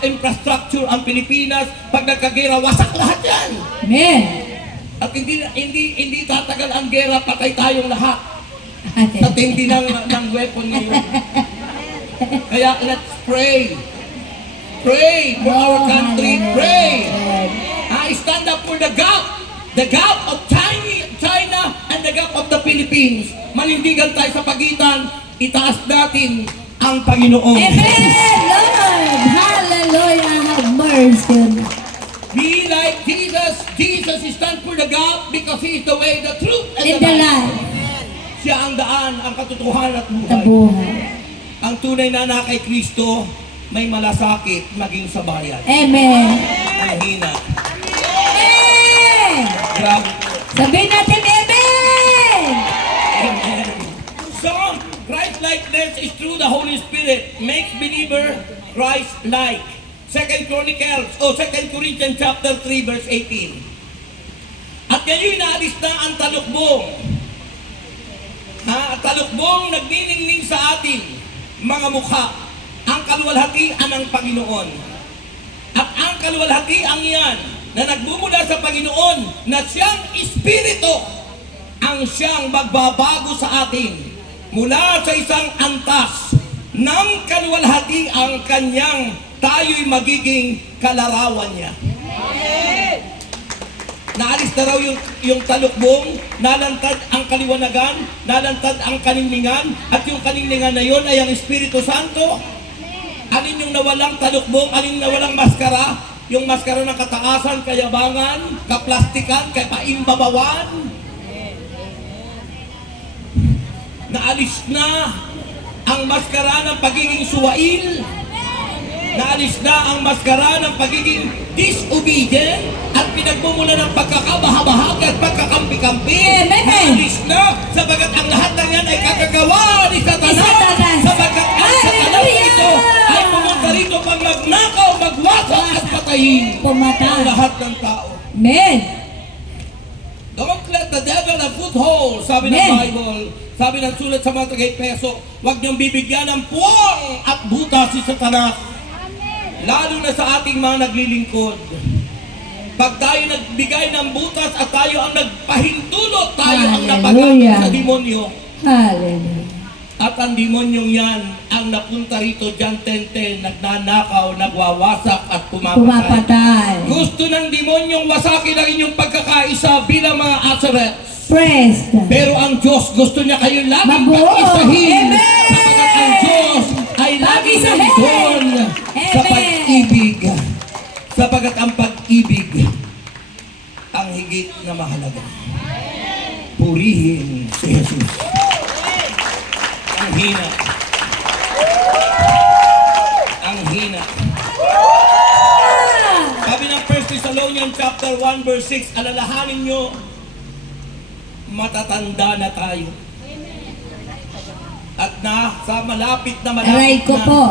infrastructure ang Pilipinas. Pag nagkagera, wasak lahat yan. Amen. At hindi tatagal ang gera, patay tayong lahat. Sa tindi ng weapon ngayon. Kaya let's pray. Pray for our country. Pray. I stand up for the gap of China and the gap of the Philippines. Manindigan tayo sa pagitan, itaas natin ang Panginoon. Amen, Lord. Hallelujah. Have mercy. Be like Jesus. Jesus stand for the gap because He is the way, the truth, and In the the life. life. Siya ang daan, ang katotohanan at buhay. Tabuhay. Ang tunay na kay Kristo, may malasakit maging sa bayan. Amen. Ang hina. Amen. Grabe. Sabihin natin, Amen. Amen. So, Christ-likeness is through the Holy Spirit. Makes believer Christ-like. 2 Corinthians chapter 3 verse 18. At ngayon naalis na ang talukbong. Ang talukbong nagniningning sa atin, mga mukha, ang kaluwalhatian ng Panginoon. At ang kaluwalhatian iyan na nagmumula sa Panginoon na siyang Espiritu ang siyang magbabago sa atin mula sa isang antas ng kaluwalhati ang kanyang tayo'y magiging kalarawan niya. Naalis na raw yung talukbong, nalantad ang kaliwanagan, nalantad ang kaningningan, at yung kaningningan na yon ay ang Espiritu Santo. Alin yung nawalang talukbong, alin nawalang maskara, yung maskara ng kataasan, kayabangan, kaplastikan, kapaimbabawan. Naalis na ang maskara ng pagiging suwail. Naalis na ang maskara ng pagiging disobedient at pinagmumula ng pagkakabahabahagi at pagkakampi-kampi. Amen. Naalis na sabagat ang lahat ng yan ay kagagawa ni Satanas. Ni Satanas. Sabagat ang Satanas Hallelujah. ito ay pumunta rito pang magnakaw, magwasak at patayin Pumatay. ang lahat ng tao. Amen. Don't let the devil a foothold, sabi ng Amen. Bible. Sabi ng sulat sa mga tagay-peso, huwag niyong bibigyan ng puwang at butas si Satanas. Lalo na sa ating mga naglilingkod. Pag tayo nagbigay ng butas at tayo ang nagpahintulot, tayo ang napagamit Hallelujah. sa demonyo. Hallelujah. At ang demonyong yan ang napunta rito, John 10:10, nagnanakaw, nagwawasak at pumapatay. Pumapatay. Gusto ng demonyong wasakin ang inyong pagkakaisa bilang mga Azaretes. Praise God. Pero ang Diyos gusto niya kayo laging Mabuo. pag-isahin. Amen. Sapagat ang Diyos ay lagi Pag-isahin. nandun sa Amen. pag-ibig. Sapagat ang pag-ibig ang higit na mahalaga. Purihin si Jesus. Ang hina. Ang hina. Sabi ng 1 Thessalonians chapter 1 verse 6, alalahanin nyo, matatanda na tayo. At sa malapit Aray ko na po.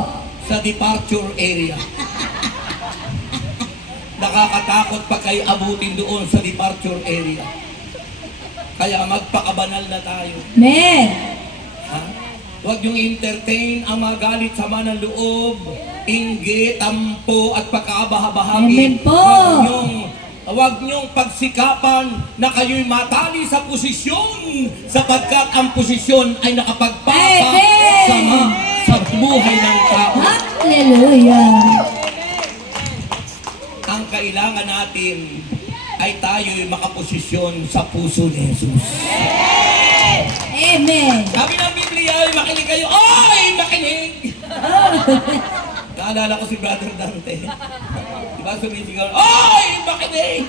sa departure area. Nakakatakot pa kayo abutin doon sa departure area. Kaya magpakabanal na tayo. Amen. Ha? Huwag niyong entertain ang mga galit, sama ng loob, inggit, tampo at pagkakabahabahagi. Amen po. Huwag niyong pagsikapan na kayo'y matali sa posisyon sapagkat ang posisyon ay nakapagpapasama sa buhay ng tao. Hallelujah. Ang kailangan natin ay tayo'y makaposisyon sa puso ni Jesus. Amen. Sabi ng Biblia, ay makinig kayo. Oy, makinig! Naalala ko si Brother Dante. Diba sumisigaw, oy, makinig!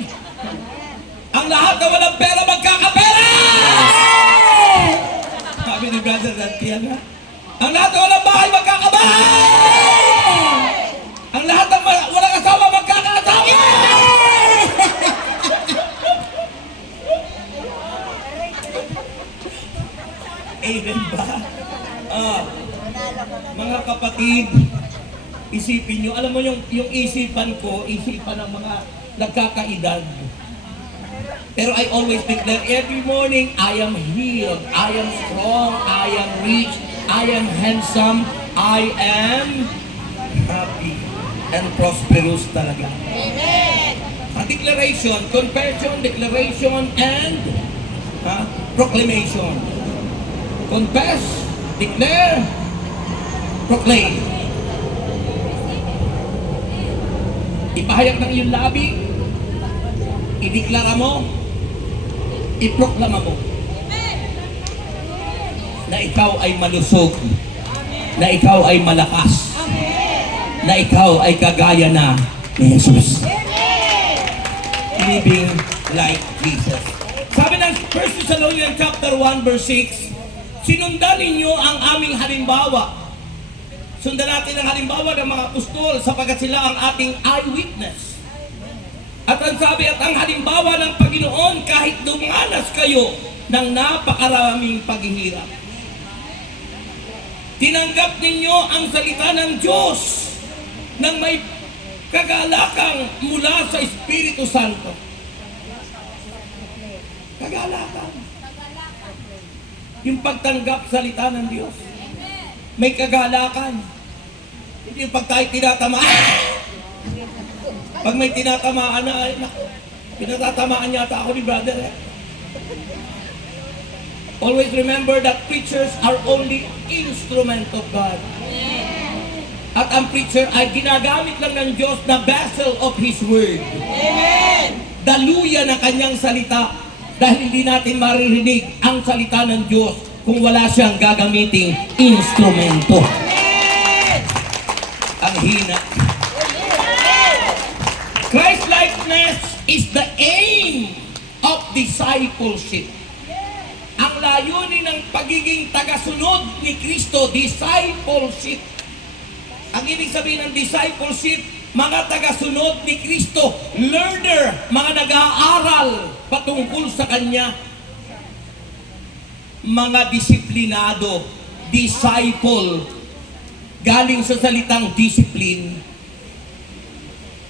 Ang lahat na walang pera, magkakapera! Sabi ni Brother Dante, ano? Ang lahat na walang bahay, magkakabahay! Ang lahat ng walang asawa, magkakasawa! Amen ba? Mga kapatid, isipin nyo, alam mo yung isipan ko, isipan ng mga nagkakaedad. Pero I always declare every morning, I am healed, I am strong, I am rich, I am handsome, I am happy and prosperous talaga. Amen! A declaration, confession, declaration, and proclamation. Confess, declare, proclaim. Ipahayag ng iyong labi, ideklara mo, iproklama mo na ikaw ay malusog, na ikaw ay malakas, na ikaw ay kagaya na ni Jesus. Living like Jesus. Sabi ng 1 Thessalonians chapter 1 verse 6, sinundan ninyo ang aming halimbawa. Sundan natin ang halimbawa ng mga apostol sapagkat sila ang ating eyewitness. At ang sabi at ang halimbawa ng Panginoon kahit dumanas kayo ng napakaraming paghihirap. Tinanggap ninyo ang salita ng Diyos nang may kagalakang mula sa Espiritu Santo. Kagalakan. Yung pagtanggap salita ng Diyos. May kagalakan. Hindi yung pag tayo tinatamaan. Pag may tinatamaan na, ay, naku, pinatatamaan yata ako ni brother. Always remember that preachers are only instrument of God. At ang preacher ay ginagamit lang ng Diyos na vessel of His Word. Amen! Daluyan ang kanyang salita dahil hindi natin maririnig ang salita ng Diyos kung wala siyang gagamiting instrumento. Amen! Ang hina. Christ-likeness is the aim of discipleship. Ang layunin ng pagiging tagasunod ni Kristo, discipleship. Ang ibig sabihin ng discipleship, mga tagasunod ni Kristo, learner, mga nag-aaral patungkol sa Kanya. Mga disiplinado, disciple, galing sa salitang discipline.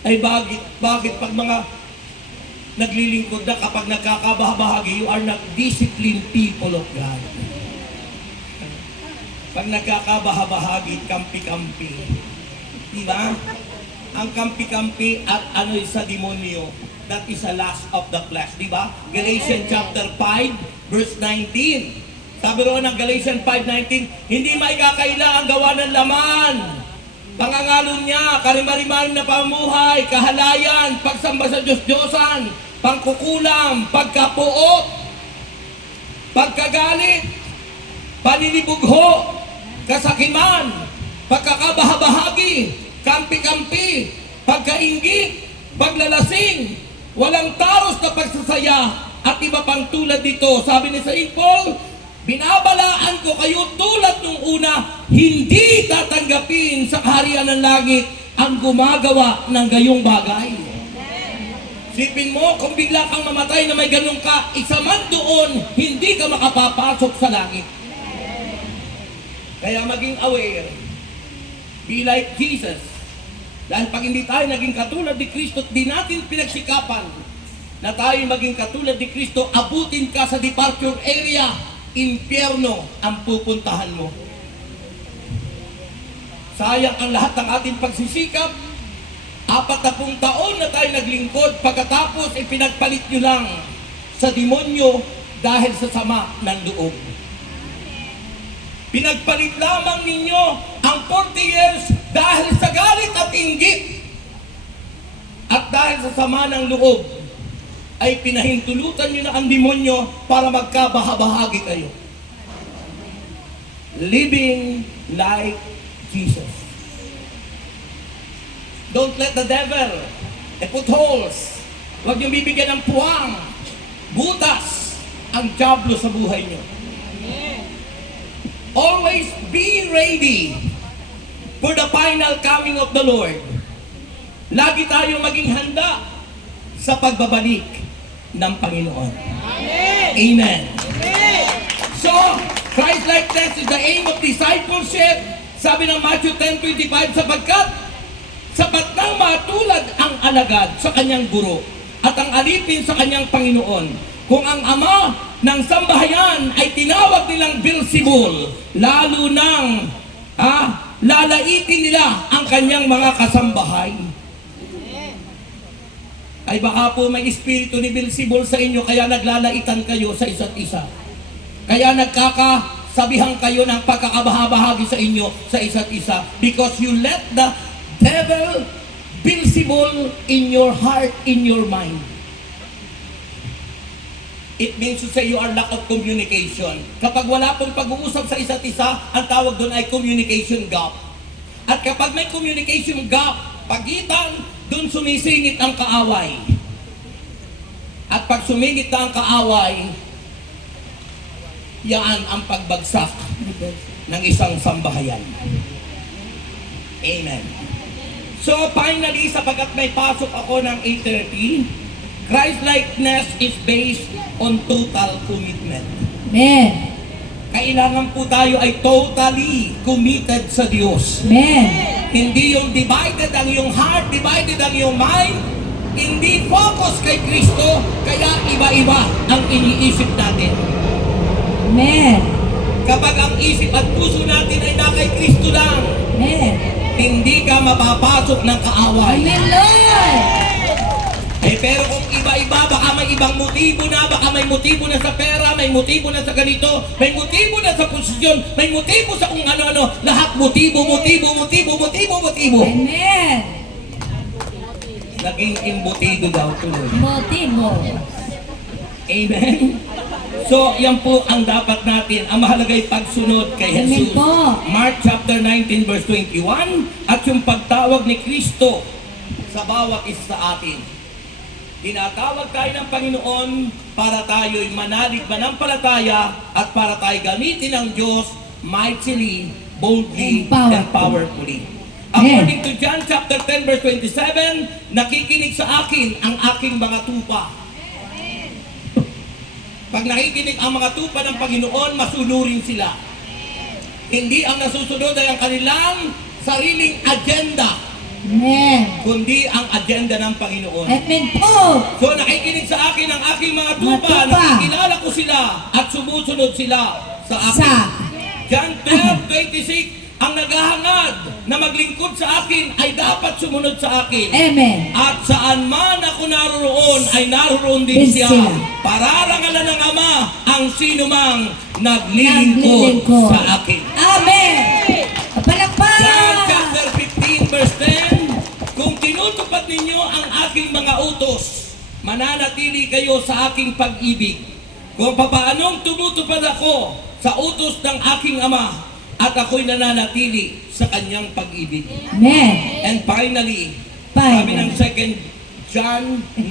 Ay bakit pag mga naglilingkod na kapag nagkakabahagi, you are not disciplined people of God. Pag nagkakabahabahagi, kampi-kampi. Diba? Ang kampi-kampi at ano sa demonyo, that is a lust of the flesh. Diba? Galatians chapter 5, verse 19. Sabi roon ng Galatians 5:19, hindi maikakaila ang gawa ng laman. Pangangalo niya, karimariman na pamuhay, kahalayan, pagsamba sa Diyos-Diyosan, pangkukulam, pagkapuot, pagkagalit, paninibugho, kasakiman, pagkakabahabahagi, kampi-kampi, pagkainggit, paglalasing, walang taros na pagsasaya, at iba pang tulad dito. Sabi ni Saint Paul, binabalaan ko kayo tulad nung una, hindi tatanggapin sa kaharian ng langit ang gumagawa ng gayong bagay. Sipin mo, kung bigla kang mamatay na may ganun ka, isa man doon, hindi ka makapapasok sa langit. Kaya maging aware. Be like Jesus. Dahil pag hindi tayo naging katulad ni Kristo, di natin pinagsikapan na tayo maging katulad ni Kristo, abutin ka sa departure area, impyerno ang pupuntahan mo. Sayang ang lahat ng ating pagsisikap. 40 taon na tayo naglingkod, pagkatapos ipinagpalit nyo lang sa demonyo dahil sa sama ng loob. Pinagpalit lamang ninyo ang 40 years dahil sa galit at inggit. At dahil sa sama ng loob, ay pinahintulutan nyo na ang demonyo para magkabahabahagi kayo. Living like Jesus. Don't let the devil put holes. Huwag nyo bibigyan ng puwang, butas, ang diablo sa buhay nyo. Always be ready for the final coming of the Lord. Lagi tayong maging handa sa pagbabalik ng Panginoon. Amen. So, Christ-likeness is the aim of discipleship. Sabi ng Matthew 10:25, sapagkat sapat nang matulad ang alagad sa kanyang guro at ang alipin sa kanyang Panginoon. Kung ang ama ng sambahayan ay tinawag nilang Beelzebul, lalo nang lalaitin nila ang kanyang mga kasambahay. Ay baka po may espiritu ni Beelzebul sa inyo, kaya naglalaitan kayo sa isa't isa. Kaya nagkakasabihan kayo ng pagkakabahabahagi sa inyo sa isa't isa. Because you let the devil Beelzebul in your heart, in your mind. It means to say you are lack of communication. Kapag wala pong pag-uusap sa isa't isa, ang tawag doon ay communication gap. At kapag may communication gap, pagitan, doon sumisingit ang kaaway. At pag sumingit na ang kaaway, yan ang pagbagsak ng isang sambahayan. Amen. So finally, sapagkat may pasok ako ng 8:30, Christ-likeness is based on total commitment. Amen. Kailangan po tayo ay totally committed sa Diyos. Amen. Hindi yung divided ang iyong heart, divided ang iyong mind, hindi focus kay Kristo, kaya iba-iba ang iniisip natin. Amen. Kapag ang isip at puso natin ay na kay Kristo lang, Amen. hindi ka mapapasok ng kaaway. Amen, Lord. Pero kung iba-iba, baka may ibang motibo na, baka may motibo na sa pera, may motibo na sa ganito, may motibo na sa posisyon, may motibo sa kung ano-ano, lahat motibo. Amen. Naging imbutido daw tuloy. Motibo. Amen? So, yan po ang dapat natin. Ang mahalaga ay pagsunod kay Amen Jesus. po. Mark chapter 19 verse 21, at yung pagtawag ni Kristo sa bawat isa sa atin. Tinatawag tayo ng Panginoon para tayo'y manalig manampalataya at para tayo gamitin ng Diyos mightily, boldly, and powerfully. According to John chapter 10 verse 27, nakikinig sa akin ang aking mga tupa. Pag nakikinig ang mga tupa ng Panginoon, masunurin sila. Hindi ang nasusunod ay ang kanilang sariling agenda, Amen. kundi ang agenda ng Panginoon. Amen po. So nakikinig sa akin ang aking mga tupa, nakikilala ko sila at sumusunod sila sa akin. John 12:26, ang naghahangad na maglingkod sa akin ay dapat sumunod sa akin. Amen. At saan man ako naroroon ay naroroon din siya. Pararangalan ng Ama ang sinumang naglilingkod sa akin. Amen. John Palakpakan. chapter 15 verse 10, kung tinutupad ninyo ang aking mga utos, mananatili kayo sa aking pag-ibig. Kung papaanong tumutupad ako sa utos ng aking Ama, at ako'y nananatili sa kanyang pag-ibig. Amen. And finally, sabi ng 2 John 9,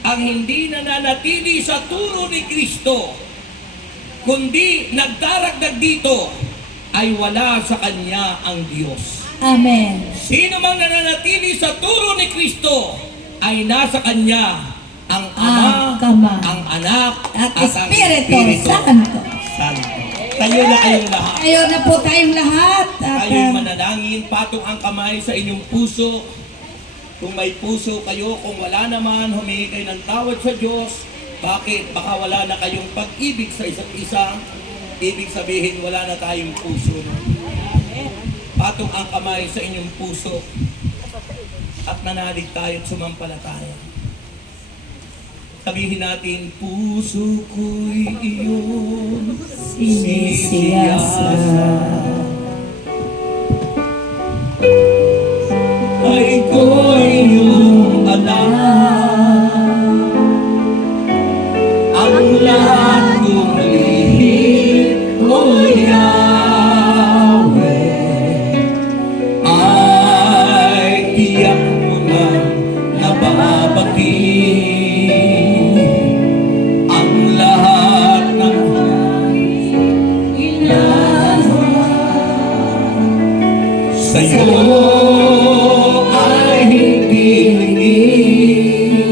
ang hindi nananatili sa turo ni Kristo, kundi nagdaragdag dito, ay wala sa kanya ang Diyos. Amen. Sino mang nananatili sa turo ni Kristo, ay nasa kanya ang Ama, Ama, ang Anak, at ang Espiritu Espiritu Santo. Santo. Tayo na kayong lahat. Ayaw na po tayong lahat. At, Kayo'y manalangin, patong ang kamay sa inyong puso. Kung may puso kayo, kung wala naman, humingi kayo ng tawad sa Diyos. Bakit? Baka wala na kayong pag-ibig sa isa't isa. Ibig sabihin, wala na tayong puso. Patong ang kamay sa inyong puso. At nanalig tayo at sumampalataya. Sabihin natin, puso ko'y iyong sinisiyasat. Ay ko'y iyong alam. Ang lahat kong lihim, O Yahweh, ay tiyak mo na nababati. Ang lahat ng sa'yo ay hindi lingid.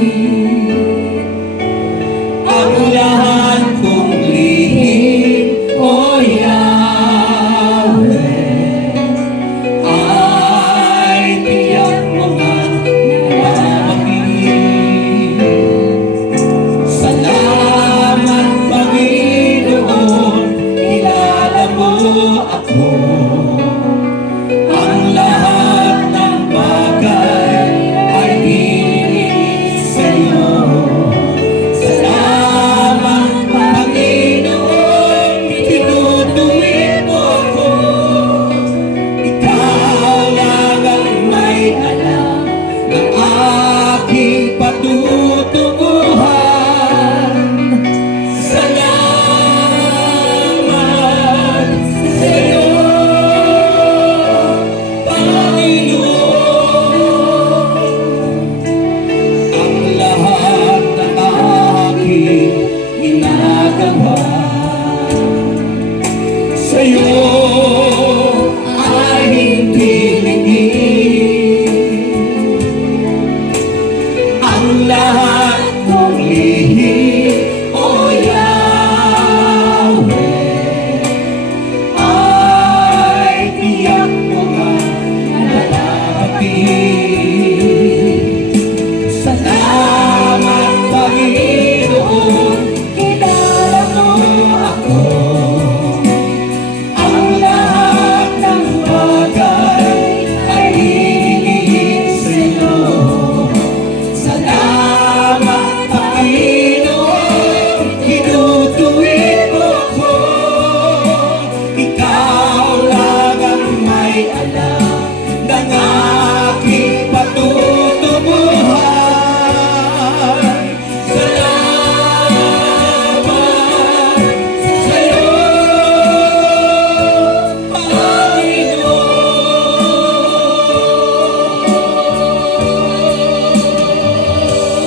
Ang lahat kong lihim, O Yahweh, ay tiyak mo nga mababati. Salamat, Panginoon, kilala mo ako. Ang lahat ng bagay ay hingin sa'yo. Salamat, Panginoon, tinutuwid mo ako. Ikaw lang ang may alam ng aking patutunguhan. Salamat sa'yo, Panginoon. Ang lahat ng aking ginagawa sa'yo ay hindi lingid. Ang lahat ng lihim, O Yahweh, ay tiyak mo nga nababati. Salamat, Panginoon, kilala mo ako. Ang lahat ng bagay ay hingin sa'yo. Salamat, Panginoon, tinutuwid mo ako. Ikaw lang ang may alam ng aking patutunguhan. Salamat sa'yo,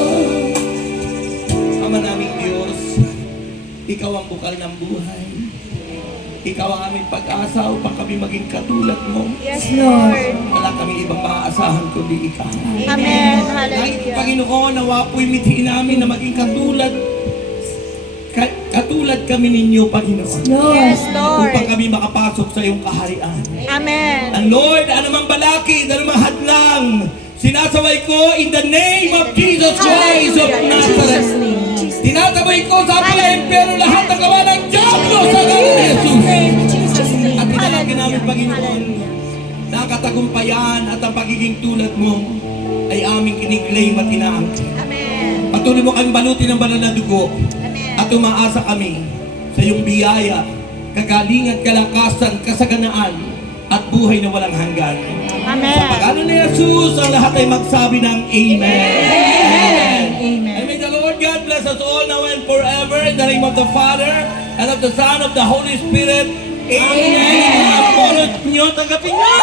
Panginoon. Ama naming Diyos, Ikaw ang bukal ng buhay. Ikaw ang aming pag-asa upang kami maging katulad mo. Yes, Lord. Wala kami ibang maaasahan kundi Ikaw. Amen. Kahit Hallelujah. Panginoon, nawa po'y mithiin namin na maging katulad kami ninyo, Panginoon. Yes, Lord. Upang kami makapasok sa iyong kaharian. Amen. And Lord, anumang balakid, anumang hadlang, sinasaway ko in the name of Jesus Christ of Hallelujah. In Nazareth. Jesus' name. Tinatabay ko sa mga pero lahat ng gawa ng Diablo sa ngalan ni Jesus. In Jesus' name. At tinawagin namin, Panginoon, Hallelujah. na ang katagumpayan at ang pagiging tulad mo ay aming kiniklaim at inaangkin. Amen. Patuloy mo kami balutin ng banal na dugo Amen. at umaasa kami sa iyong biyaya, kagalingan, kalakasan, kasaganaan at buhay na walang hanggan. Amen. Sa pangalan ni Jesus, ang lahat ay magsabi ng Amen. Amen. And may the Lord God bless us all now and forever in the name of the Father and of the Son of the Holy Spirit. Amen. Ang bunot nyo, tanggapin nyo!